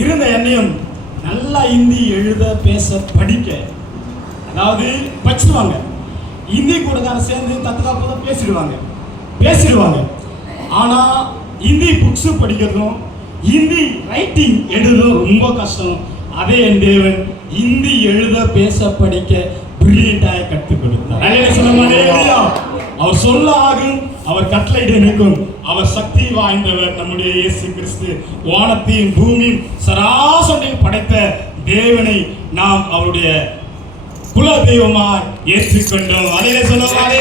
இருந்த என்னையும் நல்லா ஹிந்தி எழுத பேச படிக்க, அதாவது படிச்சிருவாங்க. ஹிந்தி கூட தான் சேர்ந்து தத்துக்காக பேசிடுவாங்க. ஆனால் ஹிந்தி புக்ஸு படிக்கிறதும் ஹிந்தி ரைட்டிங் எழுதுறதும் ரொம்ப கஷ்டம். அதே என் தேவன் ஹிந்தி எழுத பேச படிக்க பிரில்லியண்டாக கற்றுக் கொடுத்தார். அவர் சொல்ல ஆகும், அவர் கட்டளையிட நிற்கும். அவர் சக்தி வாய்ந்தவர். நம்முடைய இயேசு கிறிஸ்து வானத்தையும் பூமியும் சராசரியில் படைத்த தேவனை நாம் அவருடைய குல தெய்வமாய் ஏற்றுக்கொண்டோம். அதையே சொல்லுவாங்க,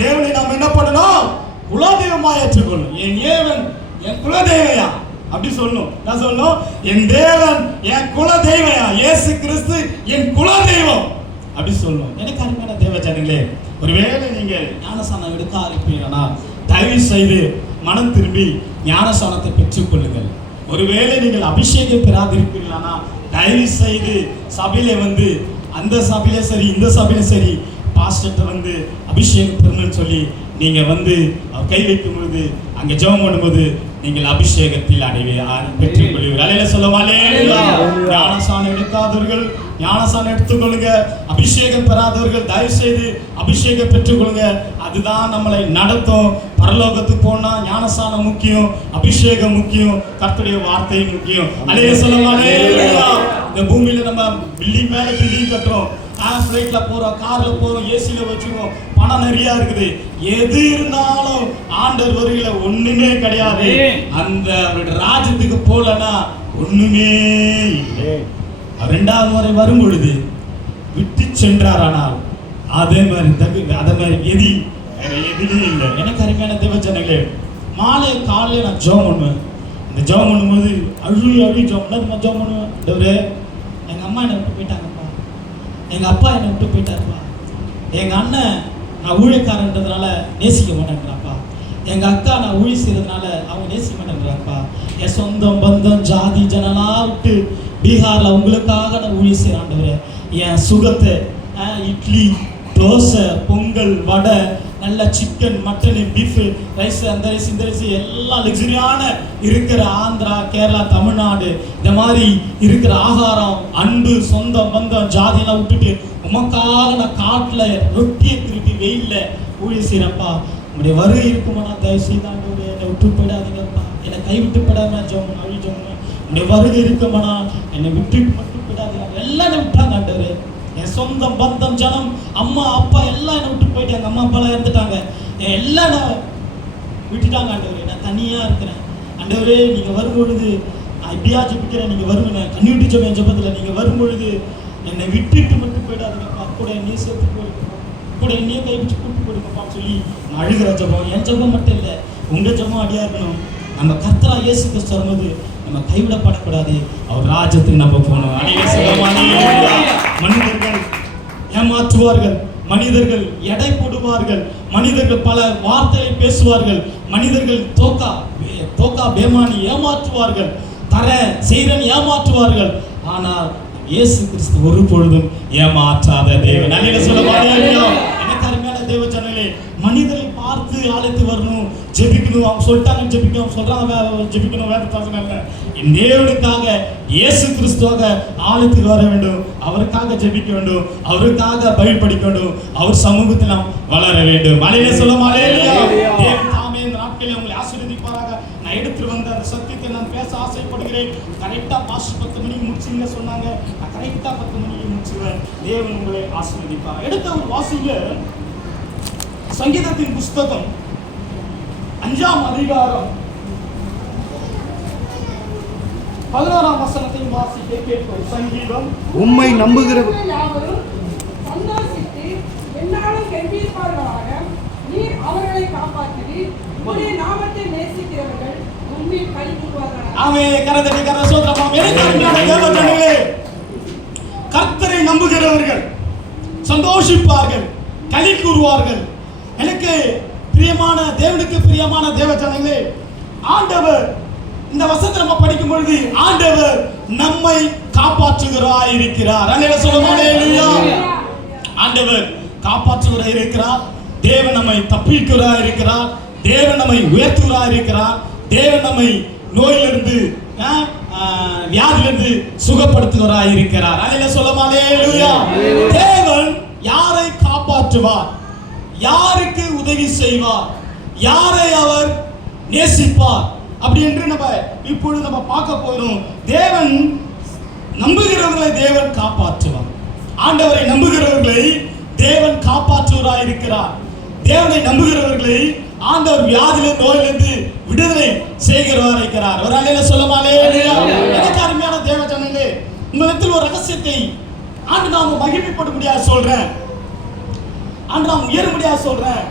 தேவனை நாம் என்ன பண்ணணும்? குல தெய்வமாய் ஏற்றுக்கொள்ளணும். என் தேவன் என் குல தெய்வயா அப்படி சொல்லணும். நான் சொல்லணும், என் தேவன் என் குல தெய்வயா, இயேசு கிறிஸ்து என் குல தெய்வம் அப்படி சொல்லணும். எனக்கு அருமையான தேவ ஜனங்களே, ஒருவேளை நீங்கள் ஞானஸ்நானம் எடுக்க ஆரம்பிப்பீங்கன்னா தயவு செய்து மனம் திரும்பி ஞானஸ்நானத்தை பெற்றுக்கொள்ளுங்கள். ஒருவேளை நீங்கள் அபிஷேகம் பெறாதிருப்பீர்களானா தயவு செய்து சபையில வந்து, அந்த சபையில சரி இந்த சபையில சரி, பாஸ்டர்கிட்ட வந்து அபிஷேகம் பெறணும்னு சொல்லி நீங்க வந்து கை வைக்கும் பொழுது, அங்க ஜெபம் பண்ணும்போது நீங்கள் அபிஷேகத்தில் பெற்றுக்கொள்வீர்கள். அலையில சொல்லுவாலே, ஞானஸ்நானம் எடுக்காதவர்கள் ஞானஸ்நானம் எடுத்துக்கொள்ளுங்க. அபிஷேகம் பெறாதவர்கள் தயவு செய்து அபிஷேகம் பெற்றுக்கொள்ளுங்க. அதுதான் நம்மளை நடத்தும். பரலோகத்துக்கு போனா ஞானஸ்நானம் முக்கியம், அபிஷேகம் முக்கியம், கர்த்தருடைய வார்த்தை முக்கியம். அலையில சொல்லுவாலே, இந்த பூமியில நம்ம பில்டிங் மேல பில்டிங் கட்டுறோம், ஃப்ளைட்ல போறோம், கார்ல போறோம், ஏசில வச்சுருவோம், பணம் நிறைய இருக்குது. எது இருந்தாலும் ஆண்டவர் வருகையில ஒண்ணுமே கிடையாது. அந்த ராஜ்யத்துக்கு போலனா ஒண்ணுமே இல்லை. இரண்டாவது முறை வரும் பொழுது விட்டு சென்றார். ஆனால் அதே மாதிரி எதிலும் இல்லை. எனக்கு அருமையான தேவ ஜனங்களே, மாலை காலையில் நான் ஜெபம் பண்ணுவேன். இந்த ஜெபம் பண்ணும்போது அழு ஜெபம் பண்ணுவேன். எங்க அம்மா என்னை விட்டு போயிட்டாங்கப்பா, எங்க அப்பா என்னை விட்டு போயிட்டாருப்பா, எங்க அண்ணன் நான் ஊழியக்காரன்றதுனால நேசிக்க மாட்டேங்கிறாப்பா, எங்க அக்கா நான் ஊழி செய்யறதுனால அவங்க நேசிக்க மாட்டேங்கிறாப்பா, என் சொந்தம் பந்தம் ஜாதி ஜனலாம் விட்டு பீகார்ல உங்களுக்காக நான் ஊழி செய்யறாண்டவர். என் சுகத்தை இட்லி தோசை பொங்கல் வடை நல்ல சிக்கன் மட்டன் பீஃப் ரைஸ் அந்த ரைஸ் இந்த ரைஸ் எல்லாம் லக்ஸரியான இருக்கிற ஆந்திரா கேரளா தமிழ்நாடு இந்த மாதிரி இருக்கிற ஆகாரம் அன்பு சொந்தம் பந்தம் ஜாதியெல்லாம் விட்டுட்டு உமக்காக நான் காட்டில் ரொட்டியை திருப்பி வெயில்ல ஊழி செய்யறப்பா. உங்களுடைய வருகை இருக்குமானா தயவு செய்தாங்க என்னை விட்டு போயிடாதீங்கப்பா, என்னை கைவிட்டு போயிடாம ஜோம் அழி ஜோம். உங்களுடைய வருகை இருக்குமானா என்னை விட்டு மட்டும் போயிடாதீங்க. எல்லாம் விட்டாங்க ஆண்டவர். என் சொந்தம் பந்தம் ஜனம் அம்மா அப்பா எல்லாம் என்னை விட்டு போயிட்டாங்க. அம்மா அப்பாலாம் இறந்துட்டாங்க, எல்லாம் நான் விட்டுட்டாங்க ஆண்டவரே. நான் தனியா இருக்கிறேன் ஆண்டவரே. நீங்க வரும் பொழுது நான் இப்படியா ஜெபிக்கிறேன், நீங்க வருங்க கண்ணி விட்டு ஜெபம் ஜெபத்தில் நீங்க வரும் பொழுது என்னை விட்டுட்டு மட்டும் போயிடாதீங்கப்பா, கூட என்னையே சேர்த்து போயிருக்கப்பா, கூட என்னையே கைவிட்டு கூப்பிட்டு போயிருக்கப்பான்னு சொல்லி நான் அழுகிற ஜெபம். என் ஜெபம் மட்டும் இல்லை, உங்க ஜெபம் அடியா இருக்கணும். நம்ம கர்த்தரா இயேசு கிறிஸ்து வரும்போது நம்ம கைவிடப்படக்கூடாது, அவர் ராஜ்யத்துக்கு நம்ம போகணும். மனிதர்கள் ஏமாற்றுவார்கள், மனிதர்கள் எடை போடுவார்கள், மனிதர்கள் பல வார்த்தையை பேசுவார்கள், மனிதர்கள் தோக்கா பேமானி ஏமாற்றுவார்கள், தர செய்தன் ஏமாற்றுவார்கள். ஆனால் இயேசு கிறிஸ்து ஒரு பொழுதும் ஏமாற்றாத தேவன். எனக்கு அருமையான தேவ ஜனங்களே, மனிதரை பார்த்து ஆலயத்து வரணும், ஜெபிக்கணும், அவங்க சொல்லிட்டாங்க ஜெபிக்கணும், சொல்றாங்க ஜெபிக்கணும், வேற பசங்க என் தேவனுக்காக இயேசு கிறிஸ்துவாக ஆலயத்துக்கு வர வேண்டும், அவருக்காக ஜெபிக்க வேண்டும், அவருக்காக பைபிள் படிக்க வேண்டும், அவர் சமூகத்தில் நாம் வளர வேண்டும். மலையில சொல்ல மலையிலையா தேவன் தாமே இந்த நாட்களில் உங்களை ஆசீர்வதிப்பாராக. நான் எடுத்து வந்த அந்த சத்தியத்தை நான் பேச ஆசைப்படுகிறேன். கரெக்டா பாஸ்டர் 10 மணிக்கு முடிச்சுங்க சொன்னாங்க, நான் கரெக்டா 10 மணிக்கு முடிச்சுவேன். தேவன் உங்களை ஆசீர்வதிப்பார். எடுத்த ஒரு வாசிங்க சங்கீதத்தின் புஸ்தகம் 5ஆம் அதிகாரம் 11ஆம் வசனத்தையும் வாசிக்க கேட்போம். சங்கீதம். உம்மை நம்புகிறவர் சந்தோஷித்து என்னாலும் கெம்பீரிப்பார்களாக, நீர் அவர்களை காப்பாற்றுவீர், உம்முடைய நாமத்தை நேசிக்கிறவர்கள் உம்மில் களி கூறுவார்கள். ஆமென். கரதடி சோதரமாம். எனக்கான தேவஜனங்களே, கர்த்தரை நம்புகிறவர்கள் சந்தோஷிப்பார்கள், களி கூறுவார்கள். எனக்கு பிரியமான தேவனுக்கு பிரியமான தேவஜனங்களே, ஆண்டவர் இந்த வசனத்தை நம்ம படிக்கும் பொழுது ஆண்டவர் நம்மை காப்பாற்றுகிறார் இருக்கிறார். அல்லேலூயா சொல்லுங்க. அல்லேலூயா. ஆண்டவர் காப்பாற்றுகிறார் இருக்கிறார். தேவன் நம்மை தப்பிக்கிறார் இருக்கிறார். தேவன் நம்மை உயர்த்துகிறார் இருக்கிறார். தேவன் நம்மை நோயிலிருந்து வியாதிலிருந்து சுகப்படுத்துகிறார் இருக்கிறார். அல்லேலூயா சொல்லுமா அல்லேலூயா. தேவன் யாரை காப்பாற்றுவார், யாருக்கு உதவி செய்வார், யாரை அவர் நேசிப்பார் அப்படி என்று நம்ம இப்பொழுது நம்ம பார்க்க போகிறோம். தேவன் நம்புகிறவர்களை தேவன் காப்பாற்றுவார். ஆண்டவரை நம்புகிறவர்களை தேவன் காப்பாற்றுவராய் இருக்கிறார். தேவனை நம்புகிறவர்களை ஆண்டவர் வியாதியிலிருந்து நோயிலிருந்து விடுதலை செய்கிறவராய் இருக்கிறார். ஒரு அல்லேலூயா சொல்லுமா அல்லேலூயா. எனக்கு அருமையான தேவ ஜனங்களே, உங்களிடத்தில் ஒரு ரகசியத்தை ஆண்டு நாம மகிமைப்பட முடியாது சொல்றேன், ஆண்டு நாம் உயர முடியாது சொல்றேன்.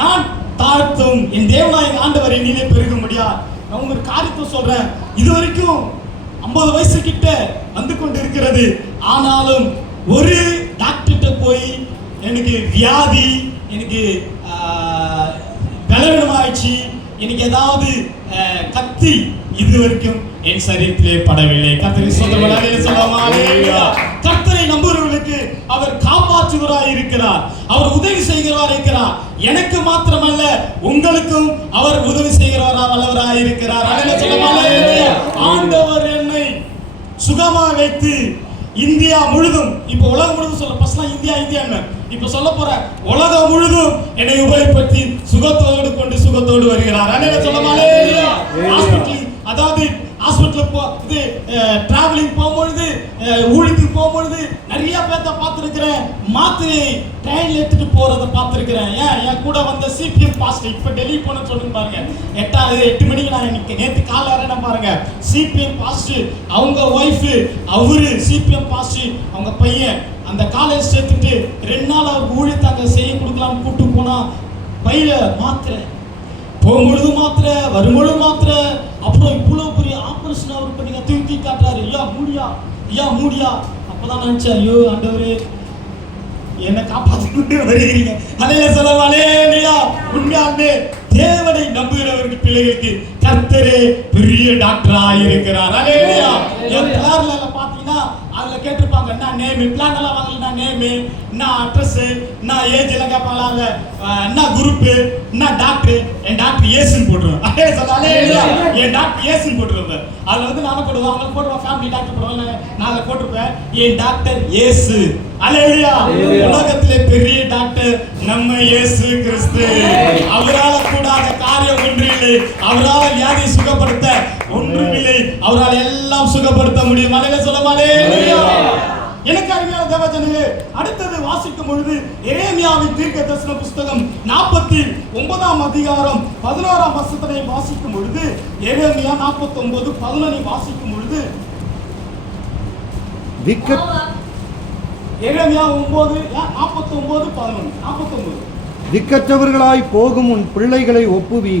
நான் தாழ்த்தும் என் தேவனாய் ஆண்டவர் என்னிலே பெருக முடியாது. நான் உங்களுக்கு காரியத்தை சொல்றேன். இதுவரைக்கும் 50 வயசு கிட்ட வந்து கொண்டு இருக்கிறது. ஆனாலும் ஒரு டாக்டர்கிட்ட போய் எனக்கு வியாதி, எனக்கு பலவீனமாயிடுச்சு, எனக்கு ஏதாவது கத்தி இது வரைக்கும் என் சரீரத்திலே படவில்லை. கர்த்தரை சொல்லுவாங்க. கர்த்தரை நம்புகிறவர்களுக்கு அவர் காப்பாற்றுகிறார் இருக்கிறார், அவர் உதவி செய்கிறவராய் இருக்கிறார். எனக்கு மாத்திரமல்ல உங்களுக்கும் அவர் உதவி செய்கிறவரா வல்லவராய் இருக்கிறார். ஆண்டவர் என்னை சுகமாக வைத்து இந்தியா முழுதும், இப்ப உலகம் முழுதும் சொல்ல பசங்க இந்தியா இந்தியா இப்ப சொல்ல போற உலகம் முழுதும் என்னை உபயோகப்படுத்தி சுகத்தோடு வருகிறார். ஹாஸ்பிட்டல், அதாவது ஹாஸ்பிட்டல் டிராவலிங் போகும்பொழுது, ஊழியத்துக்கு போகும்பொழுது நிறைய பேர்த்த பார்த்துருக்கிறேன். மாத்திரை ட்ரெயின்ல எடுத்துட்டு போறதை பார்த்துருக்கிறேன். என் கூட வந்த சிபிஎம் பாஸ்டர் இப்ப டெல்லி போன சொல்லுங்க பாருங்க. 8 மணிக்கு நான் இன்னைக்கு நேற்று காலைல வரேன் பாருங்க. சிபிஎம் பாஸ்டர் அவங்க ஒய்ஃப், அவரு சிபிஎம் பாஸ்டர் அவங்க பையன் அந்த காலேஜ் சேர்த்துட்டு 2 நாள் அவர் ஊழியத்தாங்க செய்ய கொடுக்கலாம்னு கூப்பிட்டு போனா பையில மாத்திரை, போகும்பொழுது மாத்திரை, வரும்பொழுது மாத்திரை. அப்புறம் இவ்வளவு பெரிய ஆபரேஷன் அவர் பண்ணி தூக்கி காட்டுறாரு. ஐயா மூடியா. அப்பதான் நினைச்சேன், ஐயோ ஆண்டவரே என்ன காப்பாற்றிக்கிட்டு வருகிறீங்க. அல்லேலூயா சொல்லுங்க அல்லேலூயா. உண்மையாலுமே தேவனை நம்புகிறவர்கள் பிள்ளைகளுக்கு கர்த்தரே பெரிய டாக்டராய் இருக்கிறார். அல்லேலூயா. என் பிளான்ல பாத்தீங்கன்னா அதுல கேட்டிருப்பாங்க, என்ன நேம், பிளான் எல்லாம் வாங்கல, நேம், என்ன அட்ரஸ், என்ன ஏஜ் எல்லாம் கேட்பாங்க, என்ன குரூப், என்ன டாக்டர். என் டாக்டர் ஏசுன்னு போட்டுருவேன். அல்லேலூயா. என் டாக்டர் ஏசுன்னு போட்டுருவேன். அதுல வந்து நானும் போடுவேன், அவங்க போடுவேன், ஃபேமிலி டாக்டர் போடுவாங்க, நான் போட்டிருப்பேன் என் டாக்டர் ஏசு. அல்லேலூயா. உலகத்திலே பெரிய டாக்டர் நம்ம இயேசு கிறிஸ்து. அவரால் கூடாத காரியம் ஒன்றில்லை, அவரால் வியாதியை சுகப்படுத்த ஒன்றுமில்லை, அவரால் எல்லாம் சுகப்படுத்த முடியும். அல்லேலூயா சொல்லுங்க அல்லேலூயா. எனக்கு அருமையான தேவஜனங்களே, அடுத்தது வாசிக்கும் பொழுது எரேமியாவின் தீர்க்கதரிசன புத்தகம் 49ஆம் அதிகாரம் 11ஆம் வசனத்தை வாசிக்கும் பொழுது, எரேமியா 49:11 வாசிக்கும் பொழுது, எரேமியா 49:11 திக்கற்றவர்களாய் போகும் உன் பிள்ளைகளை ஒப்புவி,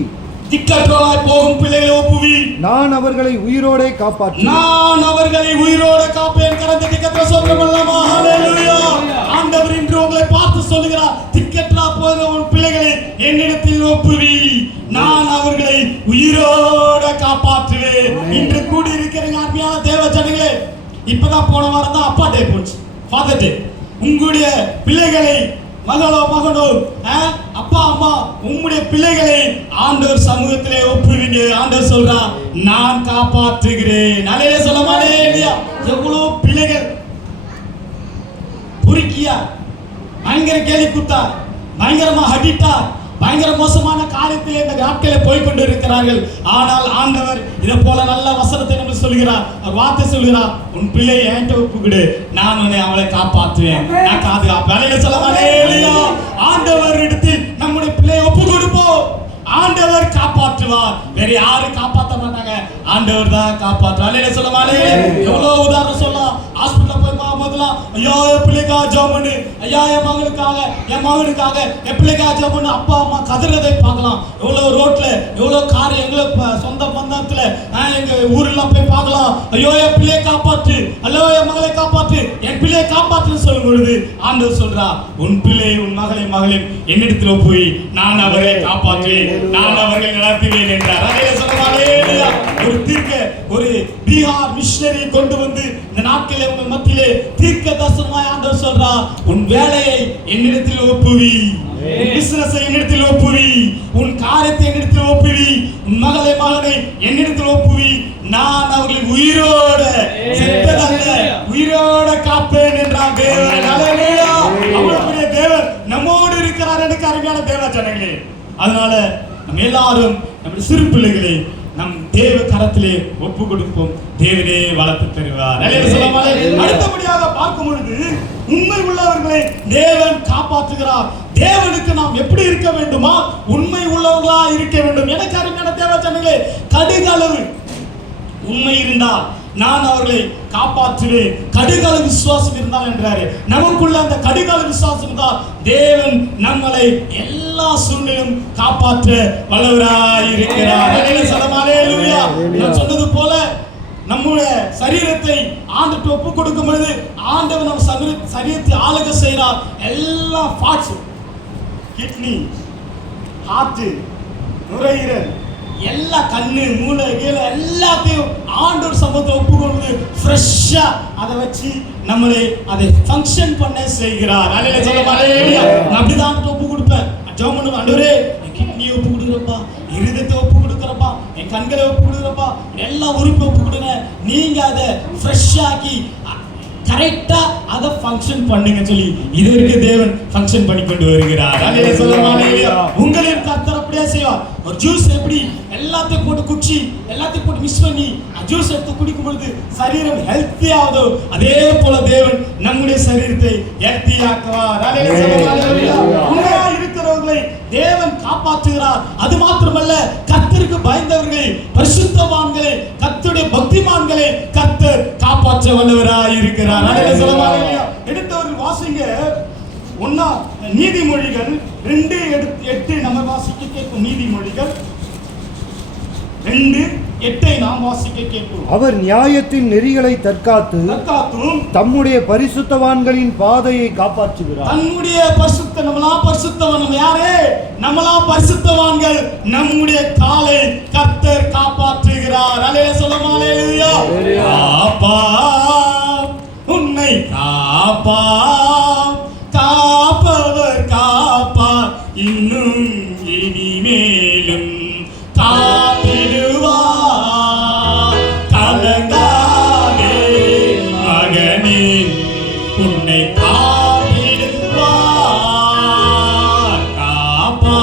திக்கற்றவர்களாய் போகும் பிள்ளைகளை ஒப்புவி, நான் அவர்களை உயிரோடே காப்பாற்றுவேன், நான் அவர்களை உயிரோடு காப்பேன். கரந்தட்டி கர்த்தரை ஸ்தோத்திரமல்லாமா. ஹalleluya. ஆண்டவர் இன்று உங்களை பார்த்து சொல்கிறார், திக்கற்றா போகிற உன் பிள்ளைகளை என்னிடத்தில் ஒப்புவி, நான் அவர்களை உயிரோடு காப்பாற்றுவேன். இன்று கூடி இருக்கிற அருமையான தேவ ஜனங்களே, இப்பதான் போன வாரம் தான் அப்பா டே போச்சு, ஃபாதர் டே. உங்களுடைய பிள்ளைகளை, மகனோ அப்பா அம்மா, உம்முடைய பிள்ளைகளை ஆண்டவர் சமூகத்திலே ஒப்புவீங்க. ஆண்டவர் சொல்றான், நான் காப்பாற்றுகிறேன். அல்லேலூயா சொல்லுங்க அல்லேலூயா. எவ்வளவு பிள்ளைகள் பொறுக்கியா, பயங்கர கேலி குத்தா, பயங்கரமா அடிட்டா, பயங்கர மோசமான காரியத்திலே இந்த நாட்களே போய்கொண்டு இருக்கிறார்கள். ஆனால் ஆண்டவர் இதை போல நல்ல வசனத்தை நம்ம சொல்கிறார், வார்த்தை சொல்கிறார், உன் பிள்ளை என்கிட்ட ஒப்புக்கிடு, நான் உன்னை அவளை காப்பாற்றுவேன், நான் பாதுகாப்பேன். அல்லேலூயா சொல்லுங்க அல்லேலூயா. ஆண்டவர் இடத்தில் நம்முடைய பிள்ளையை ஒப்பு கொடுப்போம், ஆண்டவர் காப்பாற்றுவார். வேற யாரும் காப்பாற்ற மாட்டாங்க, ஆண்டவர் தான் காப்பாற்றுவார். அல்லேலூயா சொல்லுங்க அல்லேலூயா. எவ்வளவு உதாரணம் சொல்லலாம். ஹாஸ்பிட்டல் போய் பார்க்கும்போதெல்லாம், ஐயா என் பிள்ளைக்காக ஜெபம் பண்ணு, ஐயா என் மகனுக்காக என் பிள்ளைக்காக ஜெபம் பண்ணு, அப்பா அம்மா கதறதை பார்க்கலாம். எவ்வளவு ரோட்ல எவ்வளவு காரியம், எங்களுக்கு சொந்த பந்தத்துல எங்க ஊர்ல போய் பார்க்கலாம். ஐயோ என் பிள்ளையை காப்பாற்று, அல்லோ என் மகளை காப்பாற்று, என் பிள்ளையை காப்பாற்று. காப்பாற்று சொல்லும் பொழுது ஆண்டவர் சொல்றா, உன் பிள்ளை உன் மகளை மகளையும் என்னிடத்தில் போய் நான் அவர்களை காப்பாற்றுவேன், நான் அவர்களை நடத்துவேன் என்றார். ஒரு ஒரு பீகார் மிஷனரி கொண்டு வந்து இந்த நாட்களில் உங்கள் மத்தியிலே தீர்க்க தரிசனமாய் ஆண்டவர் சொல்றா, உன் வேலையை என்னிடத்தில் ஒப்புவி, உன் பிசினஸை என்னிடத்தில் ஒப்புவி, உன் காரியத்தை என்னிடத்தில் ஒப்புவி, உன் மகளை மகனை என்னிடத்தில் ஒப்புவி, நான் அவர்களை உயிரோட செத்ததல்ல உயிரோட காப்பேன் என்றார் தேவன். ஹல்லேலூயா! அவ்வளவு பெரிய தேவன் நம்மோடு இருக்கிறார். எனக்கு அருமையான தேவ ஜனங்களே, அதனால நம்ம எல்லாரும் நம்முடைய சிறு பிள்ளைகளை நம் தேவ கரத்திலே ஒப்பு கொடுப்போம். தேவனே வளர்த்து தருவார். அடுத்தபடியாக பார்க்கும் பொழுது உண்மை உள்ளவர்களை தேவன் காப்பாற்றுகிறார். தேவனுக்கு நாம் எப்படி இருக்க வேண்டுமா? உண்மை உள்ளவர்களா இருக்க வேண்டும். எனக்கு அருமையான தேவ ஜனங்களே, கடுகளவு உண்மை இருந்தால் நான் அவர்களை காப்பாற்றுவேன். கடுகள விசுவாசம் இருந்தால் என்றாரு. நமக்குள்ள அந்த கடுகள விசுவாசம் இருந்தால் தேவன் நம்மளை எல்லா சூழ்நிலையும் காப்பாற்ற வல்லவராய் இருக்கிறார். ஹல்லேலூயா! நான் சொன்னது போல நம்முடைய சரீரத்தை ஆண்டவருக்கு ஒப்பு கொடுக்கும் பொழுது ஆண்டவர் நம்ம சரீரத்தை ஆளுகை செய்கிறார். எல்லா பார்ட்ஸ், கிட்னி, ஹார்ட், நுரையீரல், எல்லா கண்ணு, மூளை, கீழே எல்லாத்தையும் ஆண்டவர் சமூகத்தை ஒப்புக்கொண்டு ஃப்ரெஷ்ஷா அதை வச்சு நம்மளை அதை ஃபங்க்ஷன் பண்ண செய்கிறார். நான் அப்படிதான் ஒப்பு கொடுப்பேன். ஜெபம் பண்ணுவேன், ஆண்டவரே என் கிட்னியை ஒப்பு கொடுக்குறப்பா, இருதயத்தை ஒப்பு கொடுக்குறப்பா, என் கண்களை ஒப்பு கொடுக்குறப்பா, எல்லா உறுப்பை ஒப்பு கொடுங்க. நீங்க அதை ஃப்ரெஷ்ஷாக்கி கரெக்டா அதை ஃபங்க்ஷன் பண்ணுங்க சொல்லி இதுவரைக்கும் தேவன் ஃபங்க்ஷன் பண்ணி கொண்டு வருகிறார். உங்களையும் கர்த்தர் அப்படியே செய்வார். ஒரு ஜூஸ் எப்படி எல்லாத்தையும் போட்டு குச்சி எல்லாத்தையும் போட்டு மிக்ஸ் பண்ணி ஜூஸ் எடுத்து குடிக்கும் பொழுது சரீரம் ஹெல்த்தி ஆகுதோ, அதே போல தேவன் நம்முடைய சரீரத்தை ஹெல்த்தி ஆக்குவார். உண்மையா இருக்கிறவர்களை தேவன் காப்பாற்றுகிறார். அது மாத்திரமல்ல, கர்த்தருக்கு பயந்தவர்களை, பரிசுத்தவான்களை, கர்த்தருடைய பக்திமான்களை கர்த்தர் காப்பாற்ற வல்லவராய் இருக்கிறார். எடுத்தவர்கள் வாசிங்க. ஒன்னா நீதிமொழிகள் 2:8 நம்ம வாசிக்க கேட்கும். நீதிமொழிகள் 2:8 நாம் வாசிக்க கேட்கும். அவர் நியாயத்தின் நெறிகளை தற்காத்தும் தம்முடைய பரிசுத்தவான்களின் பாதையை காப்பாற்றுகிறார். தம்முடைய பரிசுத்த, நம்மளாம் பரிசுத்தவான். நம்ம யாரே? நம்மளாம் பரிசுத்தவான்கள். நம்முடைய காலை கர்த்தர் காப்பாற்றுகிறார். ஹல்லேலூயா! காப்பா உன்னை காப்பா, காப்பவர் காப்பா, இன்னும் இனிமேலும் காத்திடுவார். கலங்காதே மகனே, உன்னை காத்திடுவார். காப்பா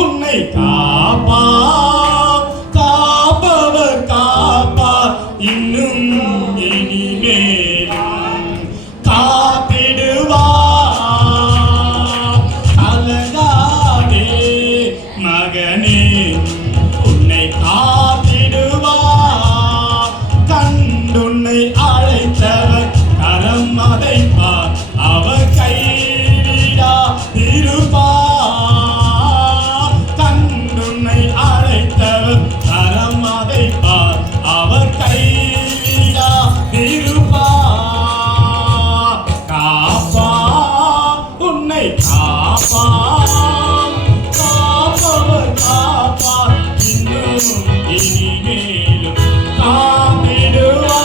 உன்னை காப்பா, காப்பவர் காப்பா, இன்னும் இனிமேலும் காத்திடுவார். கலங்காதே மகனே, உன்னை காத்திடுவார். கண்டுன்னை அழைத்தவர் கரம் அதைப்பார், அவர் கைவிடா இருப்பார். கண்டுன்னை அழைத்தவர் கரம் அதைப்பார், அவர் கைவிடா இருப்பார். காப்பா உன்னை காப்பா, காப்பவர் காப்பா, இன்னும் இனிமேலும் காத்திடுவார்.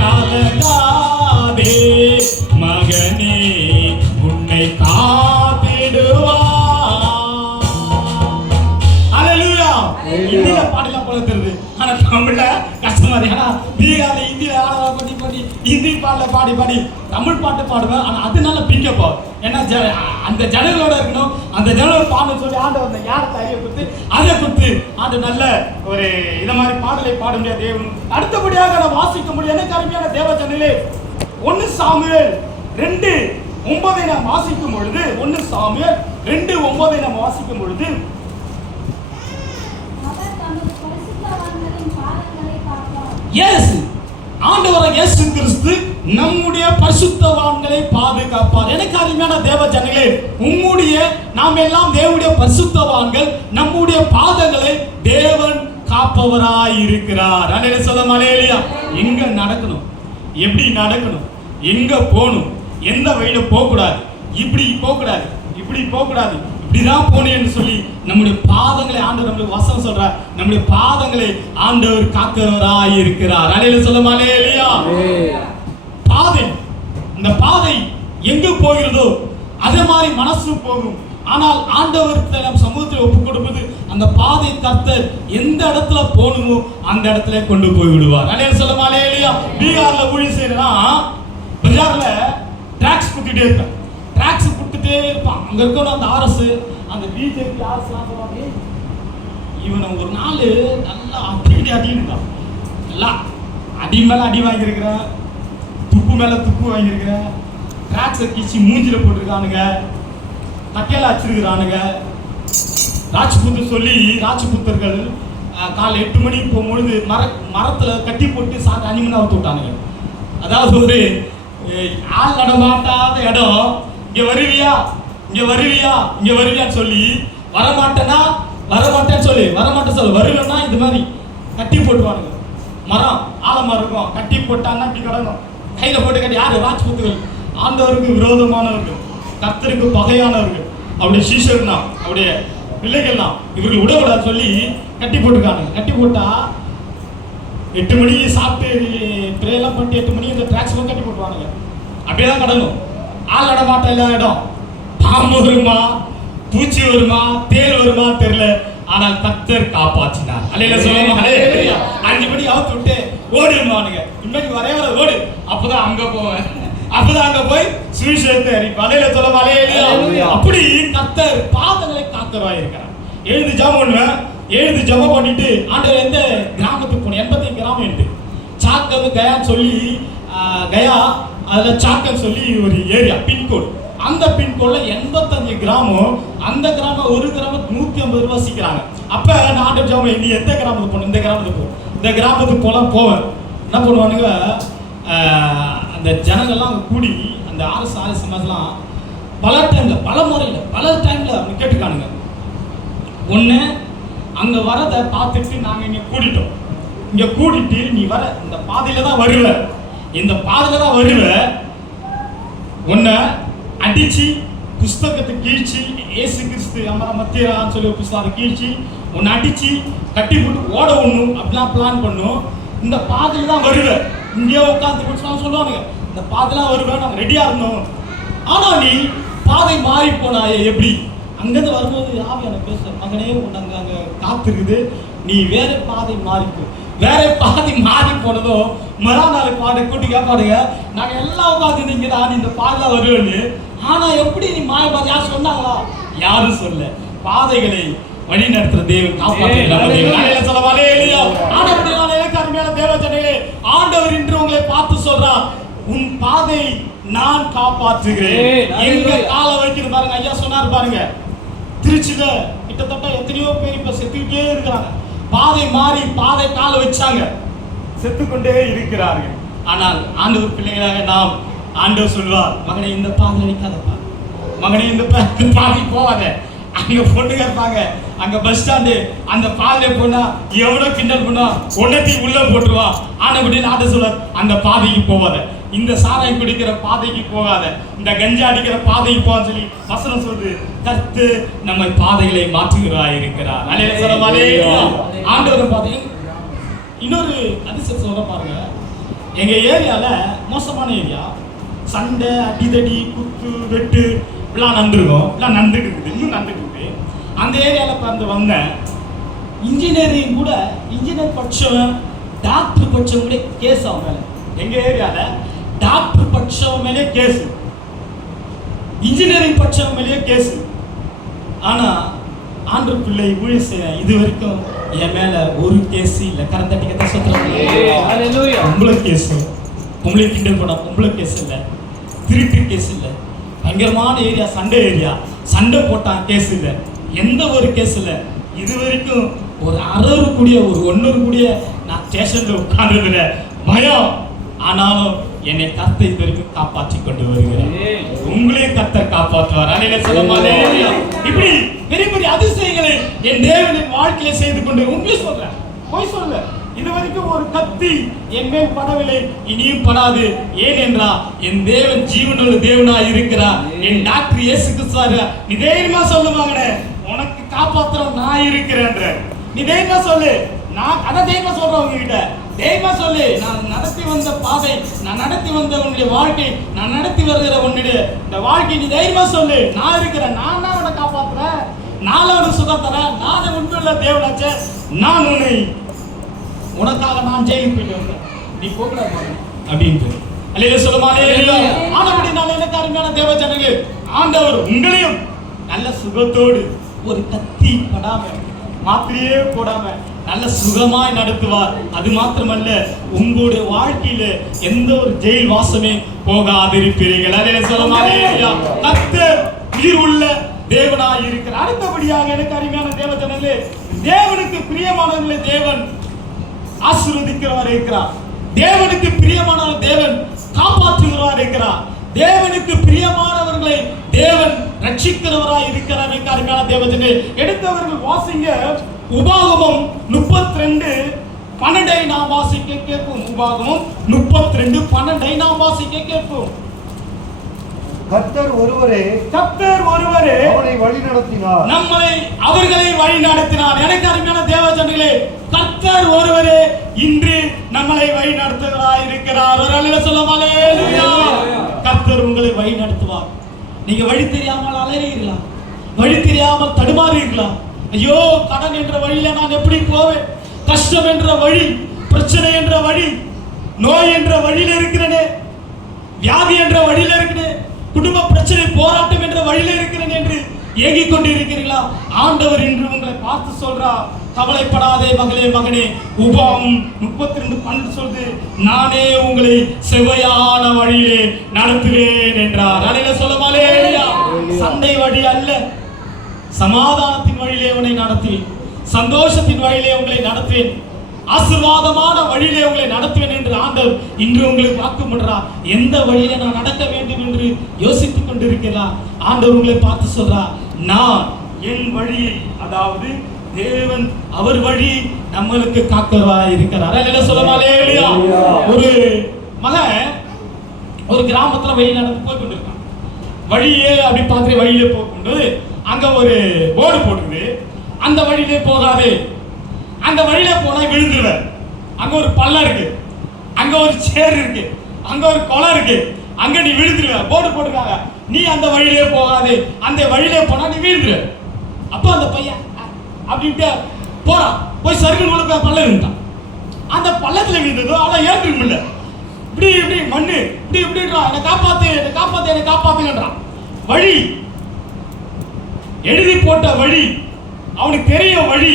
கலங்காதே மகனே, உன்னை காத்திடுவார். ஹல்லேலூயா! இந்தியில பாடலாம் போல தெரியுது, ஆனா தமிழ்ல கஷ்டமா இருக்கு. ஆனா பீகார்ல இந்தியில பண்ணி ஹிந்தி பாடல பாடி தமிழ் பாட்டு பாடுவேன். ஆனா அது நல்ல பிக்கப் ஆகும். ஏன்னா அந்த ஜனங்களோட இருக்கணும், அந்த ஜனங்களோட பாடணும் சொல்லி ஆண்டவர் யார் தயாரியை கொடுத்து அதை கொடுத்து ஆண்டு நல்ல ஒரு இத மாதிரி பாடலை பாட முடியாது தேவன். அடுத்தபடியாக நான் வாசிக்க முடியும். எனக்கு அருமையான தேவ ஜனங்களே, 1 சாமுவேல் 2:9 நாம் வாசிக்கும் பொழுது, 1 சாமுவேல் 2:9 நாம் வாசிக்கும் பொழுது, எஸ் ஆண்டவராகிய இயேசு கிறிஸ்து நம்முடைய பரிசுத்தவான்களை பாதுகாப்பார். எனக்கு அருமையான தேவ ஜனங்களே, நாம் எல்லாம் தேவனுடைய பரிசுத்தவான்கள். நம்முடைய பாதங்களை தேவன் காப்பவராய் இருக்கிறார். ஹல்லேலூயா! எங்க நடக்கணும், எப்படி நடக்கணும், எங்க போகணும், எந்த வழியில போகக்கூடாது, இப்படி போகக்கூடாது, இப்படி போகக்கூடாது, இப்படிதான் போகணும் என்று சொல்லி நம்முடைய பாதங்களை ஆண்டவர் நம்மளுக்கு வசனம் சொல்றார். நம்முடைய பாதங்களை ஆண்டவர் காக்கிறவராய் இருக்கிறார். அல்லேலூயா சொல்லுமா அல்லேலூயா. பாதை, இந்த பாதை எங்க போகிறதோ அதே மாதிரி மனசு போகும். ஆனால் ஆண்டவருக்கு நம் சமூகத்தில் ஒப்பு கொடுப்பது அந்த பாதை கர்த்தர் எந்த இடத்துல போகணுமோ அந்த இடத்துல கொண்டு போய் விடுவார். அல்லேலூயா சொல்லுமா அல்லேலூயா. பீகார்ல ஊழியம் செய்யறா பஜார்ல டிராக்ஸ் குத்திட்டே இருப்பான், டிராக்ஸ் குத்திட்டே இருப்பான். அங்க இருக்கணும் அந்த ஆர்எஸ், அந்த பிஜேபி ஆர்எஸ் சொல்லுவாங்க, இவனை ஒரு நாள் நல்லா அடிக்கிட்டான், நல்லா அடி மேல அடி வாங்கியிருக்கிறேன், துப்பு மேல துப்பு வாங்கியிருக்கிறேன், டிராக்ஸை கீச்சி மூஞ்சில போட்டிருக்கானுங்க, தக்கையில அச்சிருக்கிறானுங்க. ராஜ்புத்தர்கள் காலை 8 மணிக்கு போகும்பொழுது மரத்துல கட்டி போட்டு சாப்பிட்டு 5 மணி அவுத்து விட்டானுங்க. அதாவது ஒரு ஆள் நடமாட்டாத இடம், இங்க வருவியா இங்க வருவியா இங்க வருவியான்னு சொல்லி வரமாட்டேன்னு சொல்லி வருவேன்னா இது மாதிரி கட்டி போட்டுவானுங்க. மரம் ஆலமரம் இருக்கும், கட்டி போட்டாங்கன்னா இப்படி கிடக்கும், கையில போட்டு கட்டி. யாரு? ராஜ்புத்தர்கள், ஆண்டவருக்கு விரோதமானவர்கள், கர்த்தருக்கு பகையானவர்கள், அவருடைய சீஷர்னா அவருடைய பிள்ளைகள்னா இவர்கள் விடக்கூடாது சொல்லி கட்டி போட்டுருக்காங்க. கட்டி போட்டா 8 மணிக்கு சாப்பிட்டு பிரேயெல்லாம் பண்ணிட்டு 8 மணிக்கு இந்த டிராக்ஸ் கட்டி போட்டுவானுங்க. அப்படியே தான் கடணும். ஆள் நடமாட்டம் இல்லாத இடம். பாம்பு வருமா, பூச்சி வருமா, தேல் வருமா தெரியல, ஆனால் கர்த்தர் காப்பாற்றினார். அல்லேலூயா சொல்லுங்க அல்லேலூயா. 5 மணி அவுத்து விட்டு ஓடிடுவானுங்க. இன்னைக்கு வர ஓடு, அப்பதான் அங்க போவேன், அப்பதான் அங்க போய் சுவிசேஷத்தை அறிவிப்பேன். அல்லேலூயா சொல்லுங்க அல்லேலூயா. அப்படி கர்த்தர் பாதங்களை காக்கிறவராய் இருக்கிறார். எழுந்து ஜெபம் பண்ணுவேன், எழுந்து ஜெபம் பண்ணிட்டு ஆண்டவர் எந்த கிராமத்துக்கு போனேன், 85 கிராமம் உண்டு. சாக்கன்னு கயான்னு சொல்லி கயா அதில் சாக்கன்னு சொல்லி ஒரு ஏரியா பின்கோடு. அந்த பின்கோட்ல 85 கிராமம். அந்த கிராமம் ஒரு கிராமம் 150 ரூபாய் வசிக்கிறாங்க. அப்ப நான் ஆண்டவர் ஜெபம், நீ எந்த கிராமத்துக்கு போகணும், இந்த கிராமத்துக்கு போ, இந்த கிராமத்துக்கு போவேன். என்ன பண்ணுவானுங்க, அந்த ஜனங்கள்லாம் அங்கே கூடி அந்த ஆர்எஸ் மாதெல்லாம் பல டைம்ல பல முறையில் பல டைம்ல அவங்க கேட்டுக்கானுங்க. ஒன்று அங்கே வரதை பார்த்துட்டு நாங்கள் இங்கே கூட்டிட்டோம், இங்கே கூட்டிட்டு நீ வர இந்த பாதையில தான் வருவ, இந்த பாதையில தான் வருவ, உன்னை அடிச்சு புஸ்தகத்தை கீழ்ச்சி, ஏசு கிறிஸ்து அமர மத்தியரான்னு சொல்லி புஸ்தகத்தை கீழ்ச்சி உன்னை அடிச்சு கட்டி போட்டு ஓட ஒண்ணும் அப்படிலாம் பிளான் பண்ணும். இந்த பாதையில தான் வருவேன், இங்கே உட்காந்து சொல்லுவானுங்க, இந்த பாதைலாம் வருவேன், நாங்கள் ரெடியா இருந்தோம். ஆனா நீ பாதை மாறி போனாயே எப்படி? அங்கேருந்து வரும்போது ஆவியான பேசுற மகனே உன்னை அங்கே காத்திருக்குது, நீ வேற பாதை மாறிப்போ. வேற பாதை மாறி போனதோ மறுநாள் பாதை கூட்டி கேட்பாடுங்க, நாங்கள் எல்லாம் உட்காந்து இங்கே தான் இந்த பாதை வருவேன்னு. ஆனா எப்படி நீ மாறி பாதை யார் சொன்னாங்களா? யாரும் சொல்ல. பாதைகளை வழி நடத்துற தேவன் ஆண்டவர் இன்று உங்களை பார்த்து சொல்றார், உன் பாதை நான் காப்பாற்றுகிறேன். எங்க கால வைக்கிறது பாருங்க. ஐயா சொன்னார் பாருங்க, திருச்சியில கிட்டத்தட்ட எத்தனையோ பேர் இப்ப செத்துக்கிட்டே இருக்கிறாங்க. பாதை மாறி பாதை கால வச்சாங்க, செத்துக்கொண்டே இருக்கிறார்கள். ஆனால் ஆண்டவர் பிள்ளைகளாக நாம், ஆண்டவர் சொல்வார், மகனே இந்த பாதை வைக்காதப்பா, மகனே இந்த பாதை போவாத. அங்க பொண்ணுங்க இருப்பாங்க, அங்க பஸ் ஸ்டாண்டு அந்த பாதையில போனா எவ்வளவு கிண்டல் பண்ணா உடனே உள்ள போட்டுருவா. ஆனபடின்னு ஆட்ட சொல்ல, அந்த பாதைக்கு போவாத, இந்த சாராயம் குடிக்கிற பாதைக்கு போகாத, இந்த கஞ்சா அடிக்கிற பாதைக்கு போகாத சொல்லி வசனம் சொல்லுது. கர்த்து நம்ம பாதைகளை மாற்றுகிறாய் இருக்கிறார். ஆண்டவர் பாதை. இன்னொரு அதிசயம் சொல்ல பாருங்க, எங்க ஏரியால மோசமான ஏரியா, சண்டை அடிதடி குத்து வெட்டு இப்பெல்லாம் நடந்துருக்கும், இப்பெல்லாம் நடந்துட்டு இருக்குது, இன்னும் நடந்துட்டு இருக்குது. அந்த ஏரியாவில் பார்த்து வந்தேன், இன்ஜினியரிங் கூட இன்ஜினியர் படிச்சவன் டாக்டர் படிச்சவங்க கூட கேஸ் அவன் மேலே. எங்க ஏரியாவில் டாக்டர் படிச்சவன் மேலே கேஸ், இன்ஜினியரிங் படிச்சவன் மேலேயே கேஸ். ஆனா ஆண்டு பிள்ளை ஊழியர் செய்ய இது வரைக்கும் என் மேல ஒரு கேஸ் இல்லை. கரந்தட்டிக்கத்தை சொல்றேன், பொம்பளை கேஸ், பொம்பளை கிண்டல் பண்ண பொம்பளை கேஸ் இல்லை, திருட்டு கேஸ் இல்லை, பயங்கரமான ஏரியா சண்டை ஏரியா, சண்டை போட்டான் கேஸ் இல்லை, எந்த ஒரு கேஸ் இல்லை. இது வரைக்கும் ஒரு அறவு கூடிய ஒரு 100 கூடிய நான் ஸ்டேஷன்ல உட்கார்ந்ததுல பயம். ஆனாலும் என்னை கர்த்தர் இது வரைக்கும் காப்பாற்றி கொண்டு வருகிறேன். உங்களையும் கர்த்தர் காப்பாற்றுவார். இப்படி பெரிய பெரிய அதிசயங்களை என் தேவனின் வாழ்க்கையில செய்து கொண்டு உண்மையை சொல்றேன், போய் சொல்ல இதுவரைக்கும் ஒரு கத்தி என் மேல் படவில்லை, இனியும் படாது. ஏனென்றா என் தேவன் ஜீவனுள்ள தேவனா இருக்கிறார். என் டாக்டர் இயேசு கிறிஸ்து நீ தைரியமா சொல்லுவாங்க, உனக்கு காப்பாத்துறோம் நான் இருக்கிறேன்ற. நீ தைரியமா சொல்லு. நான் அதை தைரியமா சொல்றேன் உங்ககிட்ட. தைரியமா சொல்லு. நான் நடத்தி வந்த பாதை, நான் நடத்தி வந்த உன்னுடைய வாழ்க்கை, நான் நடத்தி வருகிற உன்னுடைய இந்த வாழ்க்கை நீ தைரியமா சொல்லு. நான் இருக்கிறேன். நான் தான் உன்னை காப்பாத்துறேன். நான் உனக்கு சுகம் தரேன். நான் உண்மையுள்ள தேவனாச்சே. நான் உனக்காக நான் ஜெயிலுக்கு போயிட்டு வந்தேன். நீ போகக்கூடாது அப்படின்ட்டு அல்லேலூயா சொல்லுமா. அல்லேலூயா. ஆனபடினால எனக்கு அருமையான தேவ ஜனங்களே, ஆண்டவர் உங்களையும் நல்ல சுகத்தோடு ஒரு கத்தி படாம மாத்திரையே போடாம நல்ல சுகமாய் நடத்துவார். அது மாத்திரமல்ல, உங்களுடைய வாழ்க்கையில எந்த ஒரு ஜெயில் வாசமே போகாதிருப்பீர்கள். அல்லேலூயா சொல்லுமா. அல்லேலூயா. கர்த்தர் உயிர் உள்ள தேவனாய் இருக்கிறார். அடுத்தபடியாக எனக்கு அருமையான தேவ ஜனங்களே, தேவனுக்கு பிரியமானவர்களை தேவன் ஆசீர்வதிக்கிறவர் இருக்கிறார். தேவனுக்கு பிரியமானவர் தேவன் காப்பாற்றுகிறவர் இருக்கிறார். தேவனுக்கு பிரியமானவர்களை தேவன் ரட்சிக்கிறவராய் இருக்கிறார். அருமையான தேவஜனே, எடுத்தவர்கள் வாசிங்க. உபாகமம் 32:12 நாம் வாசிக்க கேட்போம். உபாகமம் 32:12 நாம் வாசிக்க கேட்போம். கர்த்தர் ஒருவரே அவனை வழி நடத்தினார், அவர்களை வழி நடத்தினார். எனக்கு அருமையான தேவஜனங்களே, கர்த்தர் ஒருவரே இன்று நம்மளை வழி நடத்துகிறார் இருக்கிறார். ஒரு அல்லேலூயா சொல்லுமா. அல்லேலூயா. கர்த்தர் உங்களை வழி நடத்துவார். நீங்க வழி தெரியாமல் அலைறீங்களா? வழி தெரியாமல் தடுமாறுறீங்களா? ஐயோ, கடன் என்ற வழியில நான் எப்படி போவேன்? கஷ்டம் என்ற வழி, பிரச்சனை என்ற வழி, நோய் என்ற வழியில இருக்கிறேனே, வியாதி என்ற வழியில இருக்கிறேன், குடும்ப பிரச்சனை போராட்டம் என்ற வழியில இருக்கிறேன் என்று ஏங்கிக் கொண்டிருக்கிறீர்களா? ஆண்டவர் இன்று உங்களை பார்த்து சொல்றார், கவலைப்படாதே மகளே மகனே. உபாகமம் 32:12 சொல்லுது, நானே உங்களை செவ்வையான வழியிலே நடத்துவேன் என்றார். அல்லேலூயா சொல்லுமா. அல்லேலூயா. சண்டை வழி அல்ல, சமாதானத்தின் வழியிலே உன்னை நடத்துவேன், சந்தோஷத்தின் வழியிலே உங்களை நடத்துவேன், ஆசீர்வாதமான வழியிலே உங்களை நடத்துவேன் என்று ஆண்டவர் இன்று உங்களுக்கு வாக்கு பண்றார். எந்த வழியிலே நான் நடக்க வேண்டும் என்று யோசித்துக் கொண்டிருக்கிறார். ஆண்டவர் உங்களை பார்த்து சொல்றார், நான் என் வழியை, அதாவது தேவன் அவர் வழி நம்மளுக்கு காக்கிறவராய் இருக்கிறார். அல்லேலூயா சொல்லுமா. அல்லேலூயா. ஒரு மகன் ஒரு கிராமத்துல வழி நடந்து போய் கொண்டிருக்கான். வழியே அப்படி பார்த்து வழியிலே போகும்போது அங்க ஒரு போர்டு போட்டுது, அந்த வழியிலே போகாதே, அந்த வழியில போனா விழுந்துருவார். அங்க ஒரு பள்ளம் இருக்கு, அங்க ஒரு சேர் இருக்கு, அங்க ஒரு குளம் இருக்கு, அங்க நீ விழுந்துருவ. போர்டு போட்டுருக்காங்க, நீ அந்த வழியிலே போகாதே, அந்த வழியிலே போனா நீ விழுந்துருவ. அப்போ அந்த பையன் அப்படின்ட்டு போறான். போய் சருக்கு நூலுக்கு பள்ளம் இருந்தான். அந்த பள்ளத்துல விழுந்ததோ அவனை ஏற்றுக்க முடியல. இப்படி இப்படி மண்ணு இப்படி இப்படின்றான், என்னை காப்பாத்து என்னை காப்பாத்து என்னை காப்பாத்துங்கன்றான். வழி எழுதி போட்ட வழி, அவனுக்கு தெரிய வழி,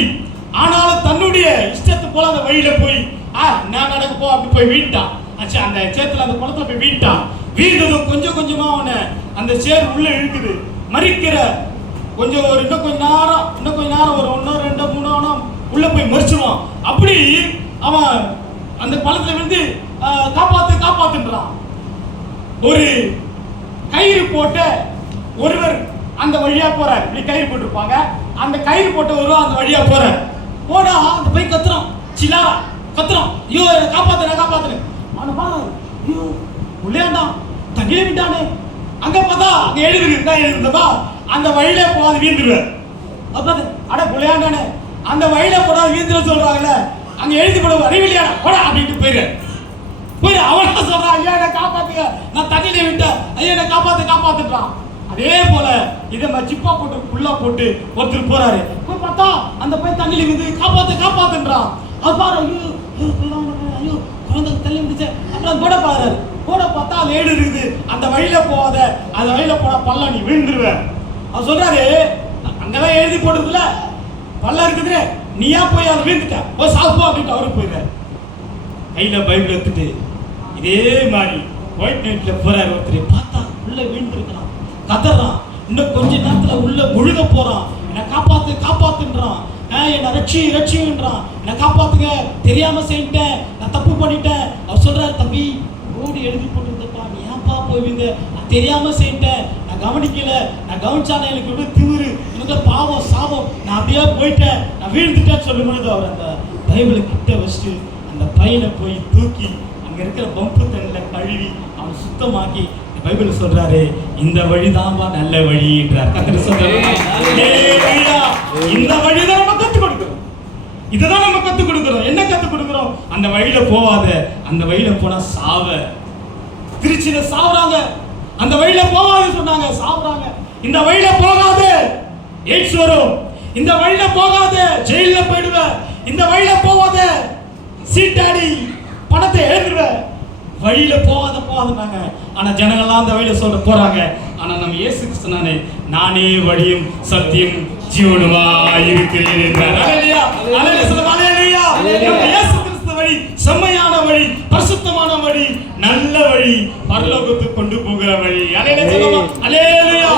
ஆனாலும் தன்னுடைய இஷ்டத்து போல அந்த வழியில போய் நான் நடக்க போ அப்படி போய் வீட்டான். ஆச்சா, அந்த சேத்துல அந்த குளத்துல போய் வீட்டான். வீழ்ந்ததும் கொஞ்சம் கொஞ்சமா அவனை அந்த சேர் உள்ள இழுக்குது, மறிக்கிற கொஞ்சம் ஒரு இன்னும் கொஞ்ச நேரம் ஒரு 1 2 3 உள்ள போய் மறிச்சிடுவான். அப்படி அவன் அந்த பள்ளத்துல விழுந்து காப்பாத்துன்றான். ஒரு கயிறு போட்ட ஒருவர் அந்த வழியா போறார். இப்படி கயிறு போட்டிருப்பாங்க, அந்த கயிறு போட்ட ஒருவர் அந்த வழியா போறார். போனா அந்த போய் கத்துறான், சிலா கத்துறான், ஐயோ காப்பாத்துறேன். அவனை பாரு, ஐயோ உள்ளேண்டான், தண்ணியே விட்டானே. அங்க பார்த்தா அங்க எழுதுறதா அந்த வழியில போகாது வீழ்ந்துருவார். அப்ப அட புள்ளையாண்டானே, அந்த வழியில போடாது வீழ்ந்துட சொல்றாங்கல்ல, அங்க எழுதி போட அறிவில்லையாடா போடா அப்படின்ட்டு போயிரு. அவன் சொல்றான், ஐயா என்ன காப்பாத்துங்க, நான் தண்ணியில விட்டேன், ஐயா என்ன காப்பாத்துன்றான். அதே போல இதை ஜிப்பா போட்டு புல்லா போட்டு ஒருத்தர் போறாரு. போய் பார்த்தா அந்த போய் தண்ணியில விழுந்து காப்பாத்துன்றான். அது பாரு, ஐயோ குழந்தை தள்ளி விடுச்சு. அப்புறம் போட பாரு, போட பார்த்தா அது ஏடு இருக்குது. அந்த வழியில போகாத, அந்த வழியில போனா பள்ளம் நீ விழுந்துருவ. அவர் சொல்றாரு, அங்கதான் எழுதி போடுறதுல பள்ளம் இருக்குது, நீயா போய் அதை வீழ்ந்துட்ட, போய் சாப்போ அப்படின்ட்டு அவரு போயிடுறாரு. கையில பைபிள் எடுத்துட்டு இதே மாதிரி ஒயிட் நைட்ல போறாரு. ஒருத்தர் பார்த்தா உள்ள வீழ்ந்துருக்கிறான், கதறான், இன்னும் கொஞ்ச நேரத்துல உள்ள முழுக போறான். என்னை காப்பாத்துன்றான், என்னை ரட்சின்றான், என்னை காப்பாத்துங்க, தெரியாம செய்யிட்டேன், நான் தப்பு பண்ணிட்டேன். அவர் சொல்றாரு, தம்பி ஓடி எழுதி போட்டுருந்தப்பா, நீ ஏன்ப்பா போவீங்க, நான் தெரியாம செய்யிட்டேன், நான் கவனிக்கல, நான் கவனிச்சானே எனக்கு விட திமிரு, எனக்கு பாவம் சாபம், நான் அப்படியே போயிட்டேன், நான் வீழ்ந்துட்டேன்னு சொல்லும் பொழுது அவர் அந்த பைபிளை கிட்ட வச்சுட்டு அந்த பையனை போய் தூக்கி அங்கே இருக்கிற பம்பு தண்ணியில் கழுவி அவன் சுத்தமாக்கி பைபிள் சொல்றாரு, இந்த வழிதான்பா நல்ல வழின்றார். கர்த்தர் சொல்றாரு, இந்த வழிதான் நம்ம கற்றுக் கொடுக்கிறோம். இதுதான் நம்ம கற்றுக் கொடுக்கிறோம். என்ன கற்றுக் கொடுக்கிறோம்? அந்த வழியில போவாத, அந்த வழியில போனா சாவ. திருச்சியில சாவுறாங்க, அந்த வழியில போவாதுன்னு சொன்னாங்க, சாவுறாங்க. இந்த வழியில போகாத, எய்ட்ஸ் வரும். இந்த வழியில போகாத, ஜெயில போயிடுவ. இந்த வழியில போவாத, சீட்டாடி பணத்தை எழுதுவ. வழியில போகாதனாங்க. ஆனா ஜனங்கள்லாம் அந்த வழியில சொல்ல போறாங்க. ஆனா நம்ம இயேசு கிறிஸ்து நானே வழியும் சத்தியம் ஜீவனுமா இருக்கிறேன் என்றார். அல்லேலூயா, அல்லேலூயா, சொல்லுங்க அல்லேலூயா. இயேசு கிறிஸ்து வழி செம்மையான வழி, பரிசுத்தமான வழி, நல்ல வழி, பரலோகத்துக்கு கொண்டு போகிற வழி. அல்லேலூயா, சொல்லுங்க அல்லேலூயா.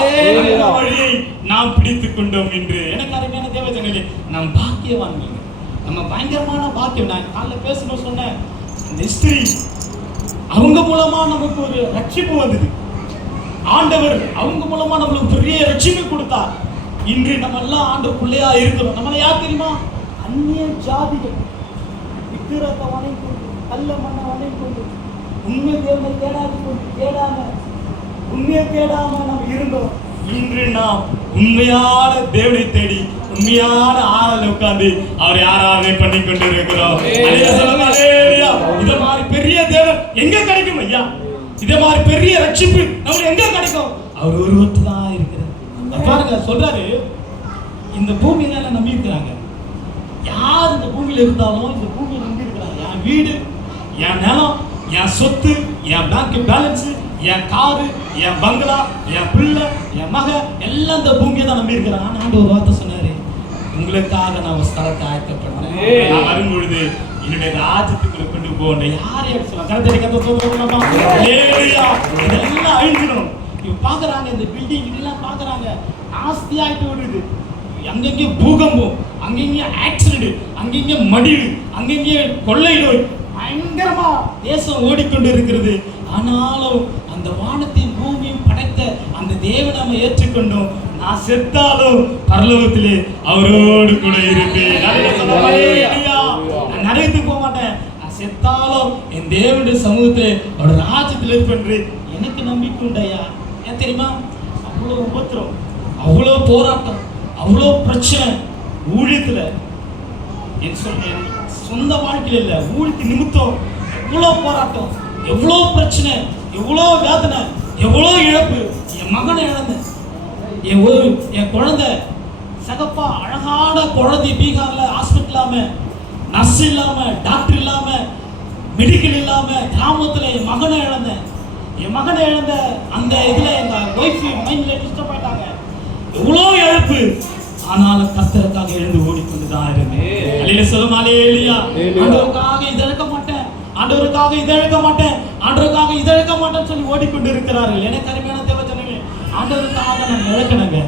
அந்த வழியை நாம் பிடித்துக் கொண்டோம் என்று. எனக்கு அருமையான தேவஜனங்களே, நாம் பாக்கியவான்கள். நம்ம பயங்கரமான பாக்கியம். நான் காலைல பேசணும் சொன்னேன், அந்த ஸ்திரீ அவங்க மூலமா நமக்கு ஒரு ரட்சிப்பு வந்தது. ஆண்டவர் அவங்க மூலமா நம்மளுக்கு பெரிய ரட்சிப்பு கொடுத்தார். இன்று நம்ம எல்லாம் ஆண்டவருக்குள்ளேயா இருக்கிறோம். நம்மள யார் தெரியுமா? அந்நிய ஜாதிகள் விக்கிரத்தை வணங்கி கொண்டு, கல்ல மண்ணை வணங்கி கொண்டு, உண்மை தேவனை உண்மையை தேடாம நம்ம இருந்தோம். இன்று நாம் உண்மையான தேவனை தேடி உண்மையான ஆளை உட்கார்ந்து அவரை ஆராதனை பண்ணி கொண்டு இருக்கிறோம். இத மாதிரி பெரிய தேவன் எங்க கிடைக்கும் ஐயா? இத மாதிரி பெரிய ரட்சிப்பு நமக்கு எங்க கிடைக்கும்? அவர் ஒருவர் தான் இருக்கிறார். பாருங்க, சொல்றாரு, இந்த பூமியில நம்பி இருக்கிறாங்க. யார் இந்த பூமியில இருந்தாலும் இந்த பூமியில நம்பி இருக்கிறாங்க. என் வீடு, என் நிலம், என் சொத்து, என் பேங்க் பேலன்ஸ், என் காரு, என் பங்களா, என் பிள்ளை, என் மக எல்லாம் இந்த பூமியை தான் நம்பி இருக்கிறான். ஆண்டு ஒரு வார்த்தை சொன்னாரு, உங்களுக்காக நான் ஒரு ஸ்தலத்தை ஆயத்தப்படுறேன். நான் வரும்பொழுது என்னுடைய ராஜ்யத்துக்குள்ள கொண்டு போகிறேன். யாரையும் இதெல்லாம் அழிஞ்சிடும். இவங்க பாக்குறாங்க, இந்த பில்டிங் இதெல்லாம் பாக்குறாங்க, ஆஸ்தி ஆயிட்டு வருது. அங்கங்கே பூகம்பம், அங்கங்கே ஆக்சிடென்ட், அங்கங்கே மடிவு, அங்கங்கே கொள்ளை நோய், பயங்கரமா தேசம் ஓடிக்கொண்டு இருக்கிறது. ஆனாலும் அந்த வானத்தின் பூமியும் படைத்த அந்த தேவனை நம்ம ஏற்றுக்கொண்டோம். நான் செத்தாலும் பரலோகத்திலே அவரோடு கூட இருப்பேன். நான் நரகத்துக்கு போக மாட்டேன். நான் செத்தாலும் என் தேவனுடைய சமூகத்தில் அவரோட ராஜ்யத்தில் இருப்பேன். எனக்கு நம்பிக்கை உண்டையா? ஏன் தெரியுமா? அவ்வளோ உபத்திரம், அவ்வளோ போராட்டம், அவ்வளோ பிரச்சனை ஊழியத்தில். என் சொந்த வாழ்க்கையில் இல்லை, ஊழியத்து நிமித்தம் எவ்வளோ போராட்டம், எவ்வளோ பிரச்சனை, எவ்வளோ வேதனை, எவ்வளோ இழப்பு. என் மகனை இழந்தேன். என் குழந்தை சகப்பா அழகான குழந்தை பீகார்ல ஹாஸ்பிட்டல் இல்லாம, நர்ஸ் இல்லாம, டாக்டர் இல்லாம, மெடிக்கல் இல்லாம கிராமத்துல என் மகனை இழந்தேன். என் மகனை இழந்த அந்த இதுல எங்க ஒய்ஃப் மைண்ட்ல டிஸ்டர்ப் ஆயிட்டாங்க. எவ்வளோ இழப்பு. ஆனாலும் கர்த்தருக்காக எழுந்து ஓடிக்கொண்டுதான் இருந்தேன். அல்லேலூயா, சொல்லுங்க அல்லேலூயா. ஆண்டவருக்காக இதை இழக்க மாட்டேன், ஆண்டவருக்காக இதை இழக்க மாட்டேன், ஆண்டவருக்காக இதை இழக்க மாட்டேன்னு சொல்லி ஓடிக்கொண்டு இருக்கிறார்கள். எனக்கு அருமையான தேவஜனங்களே, ஆண்டவருக்காக நம்ம இழக்கணுங்க.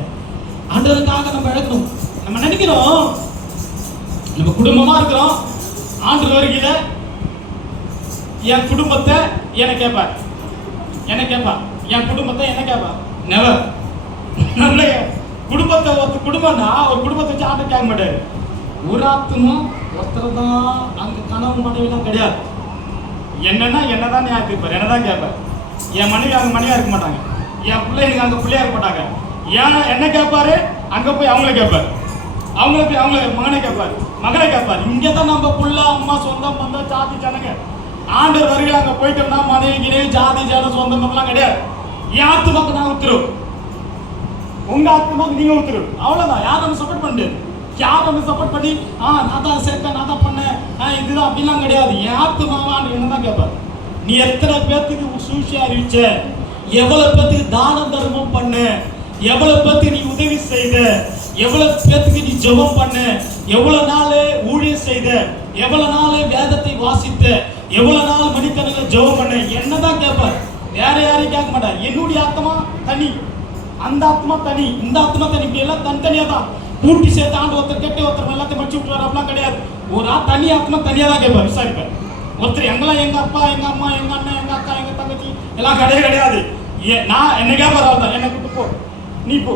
ஆண்டவருக்காக நம்ம இழக்கணும். நம்ம நினைக்கிறோம் நம்ம குடும்பமா இருக்கிறோம், ஆண்டு வருகையில என் குடும்பத்தை என்ன கேட்பார், என் குடும்பத்தை என்ன கேட்பார்? நெவர். நல்ல குடும்பத்தை ஒரு குடும்பம்னா ஒரு குடும்பத்தை வச்சு ஆண்டு கேட்க மாட்டாரு. ஒரு ஆத்மா ஒருத்தர் தான். அங்க கனவு மனைவிலாம் கிடையாது. என்னன்னா என்னதான் யார் கேட்பார், என்னதான் கேட்பார். என் மனைவி அங்க மனைவியா இருக்க மாட்டாங்க, என் பிள்ளைங்க அங்க பிள்ளையா இருக்க மாட்டாங்க. ஏன் என்ன கேட்பாரு? அங்க போய் அவங்கள கேட்பாரு, அவங்களுக்கு அவங்கள மகனை கேட்பாரு, மகனை கேட்பாரு. இங்கதான் நம்ம புள்ள அம்மா சொந்தம் பந்தம் ஜாதி ஜனங்க. ஆண்டவர் வருகையில் அங்க போயிட்டோம்னா மனைவி கிணவி ஜாதி ஜனம் சொந்தம் எல்லாம் கிடையாது. என் ஆத்துமாக்கு நான் உத்தரவு, உங்க ஆத்துமாக்கு நீங்க உத்தரவு. அவ்வளவுதான். யாரும் நம்ம சப்போர்ட் பண்ணு, யாரும் நம்ம சப்போர்ட் பண்ணி நான் தான் சேர்த்தேன், நான் தான் பண்ணேன், இதுதான் அப்படிலாம் கிடையாது. என் ஆத்துமாவான்னு என்னதான் கேட்பாரு. நீ எத்தனை பேர்த்துக்கு சூழ்ச்சி அறிவிச்ச, எவ்வளவு பேர்த்துக்கு தான தர்மம் பண்ண, எவ்வளவு பேர்த்துக்கு நீ உதவி செய்த, எவ்வளவு பேர்த்துக்கு நீ ஜெபம் பண்ண, எவ்வளவு நாள் ஊழியம் செய்த, எவ்வளவு நாள் வேதத்தை வாசித்த, எவ்வளவு நாள் மணிக்கணக்கில் ஜெபம் பண்ண, என்னதான் கேட்பார். வேற யாரையும் கேட்க மாட்டார். என்னுடைய ஆத்மா தனி, அந்த ஆத்மா தனி, இந்த ஆத்மா தனி, இப்படி எல்லாம் தனித்தனியா தான் கூட்டி சேர்த்து ஆண்டு ஒருத்தர் கேட்டு ஒருத்தர் எல்லாத்தையும் மடிச்சு விட்டுறாரு. அப்படிலாம் கிடையாது. ஒரு தனி ஆத்மா தனியா தான் கேட்பார், விசாரிப்பார். ஒருத்தர் எங்கெல்லாம் எங்க அப்பா, எங்க அம்மா, எங்க அண்ணன், எங்க அக்கா, எங்க தங்கச்சி எல்லாம் கிடையாது. நான் என்ன கேட்பார், அவர்தான் என்னை கூட்டு போ, நீ போ,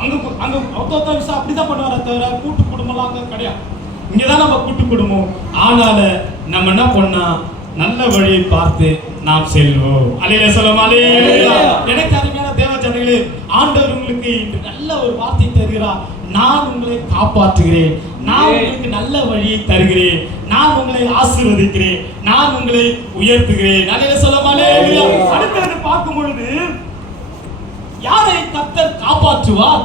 அங்க அங்க ஒருத்தர் விசா அப்படிதான் பண்ணுவார தவிர கூட்டு குடும்பம்லாம் அங்க கிடையாது. இங்கதான் நம்ம கூட்டு குடும்பம். ஆனால நம்ம என்ன பண்ணா நல்ல வழியை பார்த்து நாம் செல்வோம். அல்லேலூயா சொல்லுவோம். அல்லேலூயா. எனக்கு அருமையான தேவ ஜனங்களே, ஆண்டவர் உங்களுக்கு இன்று நல்ல ஒரு வார்த்தை தருகிறார். நான் உங்களை காப்பாற்றுகிறேன், நான் உங்களுக்கு நல்ல வழியை தருகிறேன், நான் உங்களை ஆசீர்வதிக்கிறேன், நான் உங்களை உயர்த்துகிறேன். அல்லேலூயா சொல்லுவோம். அல்லேலூயா. அடுத்து பார்க்கும் பொழுது யாரை கர்த்தர் காப்பாற்றுவார்,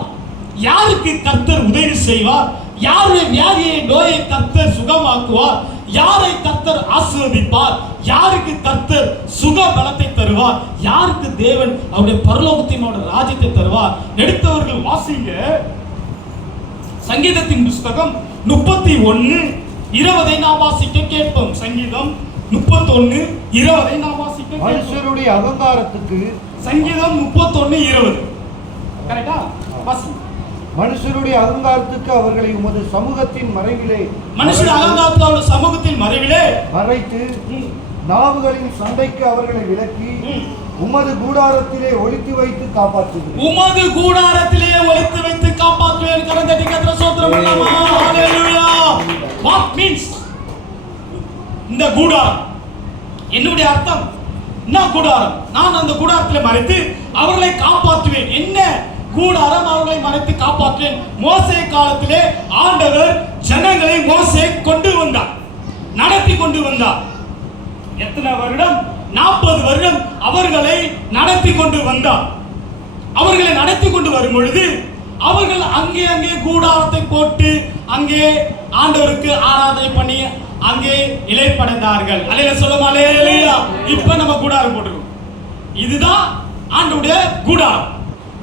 யாருக்கு கர்த்தர் உதவி செய்வார், யாருடைய வியாதியை நோயை கர்த்தர் சுகமாக்குவார், யாரை கர்த்தர் ஆசீர்வதிப்பார், யாருக்கு கர்த்தர் சுக பலத்தை தருவார், யாருக்கு தேவன் அவருடைய பரலோகத்தையும் அவருடைய ராஜ்யத்தை தருவார். எடுத்தவர்கள் வாசிங்க சங்கீதத்தின் புஸ்தகம் 31:20 நாம் வாசிக்க கேட்போம். சங்கீதம் 31:20 நாம் வாசிக்க கேட்போம். மனுஷருடைய அகங்காரத்துக்கு சங்கீதம் 31:20 கரெக்ட்டா? வாசி. மனுஷருடைய அகங்காரத்துக்கு அவர்களை உமது சமூகத்தின் மறைவிலே மனுஷருடைய அகங்காரத்துக்கு அவருடைய சமூகத்தின் மறைவிலே மறைத்து நாவுகளின் சண்டைக்கு அவர்களை விலக்கி உமது கூடாரத்திலே ஒளித்து வைத்து காப்பாற்றுகிறேன். உமது கூடாரத்திலே ஒளித்து வைத்து காப்பாற்றுவேன். கரந்தட்டி கர்த்தரை ஸ்தோத்திரம் பண்ணலாமா? ஹalleluya. What means இந்த கூடாரம் என்னுடைய அர்த்தம் என்ன? கூடாரம், நான் அந்த கூடாரத்திலே மறைத்து அவர்களை காப்பாற்றுவேன். என்ன கூடாரம்? அவர்களை மறைத்து காப்பாற்றுவேன். மோசே காலத்திலே ஆண்டவர் ஜனங்களை மோசே கொண்டு வந்தார், நடத்தி கொண்டு வந்தார். எத்தனை வருடம்? 40 வருடம் அவர்களை நடத்தி கொண்டு வந்தார். அவர்களை நடத்தி கொண்டு வரும் பொழுது அவர்கள் அங்கே அங்கே கூடாரத்தை போட்டு அங்கே ஆண்டவருக்கு ஆராதனை பண்ணி அங்கே இளைப்படைந்தார்கள். அல்லேலூயா சொல்லுமா? அல்லேலூயா. இப்ப நம்ம கூடாரம் போட்டுருக்கோம். இதுதான் ஆண்டவருடைய கூடாரம்.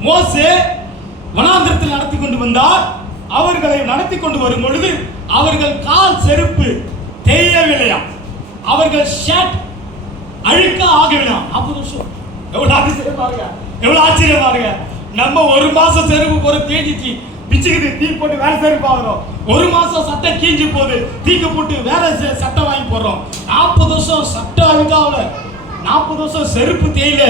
மோசே வனாந்திரத்தில் நடத்தி கொண்டு வந்தார். அவர்களை நடத்தி கொண்டு வரும் பொழுது அவர்கள் கால் செருப்பு தேயவில்லையா, அவர்கள் ஷர்ட் அழுக்க ஆகவில்லையா. 40 வருஷம். எவ்வளவு ஆச்சரியம் பாருங்க, எவ்வளவு ஆச்சரியம் பாருங்க. நம்ம ஒரு மாசம் செருப்பு போற தேஞ்சிச்சு பிச்சுக்குது, தீ போட்டு வேற செருப்பு வாங்குறோம். ஒரு மாசம் சட்டை கீஞ்சி போகுது, தீக்கு போட்டு வேற சட்டை வாங்கி போடுறோம். 40 வருஷம் சட்டை அழுக்காவல, 40 வருஷம் செருப்பு தேயில.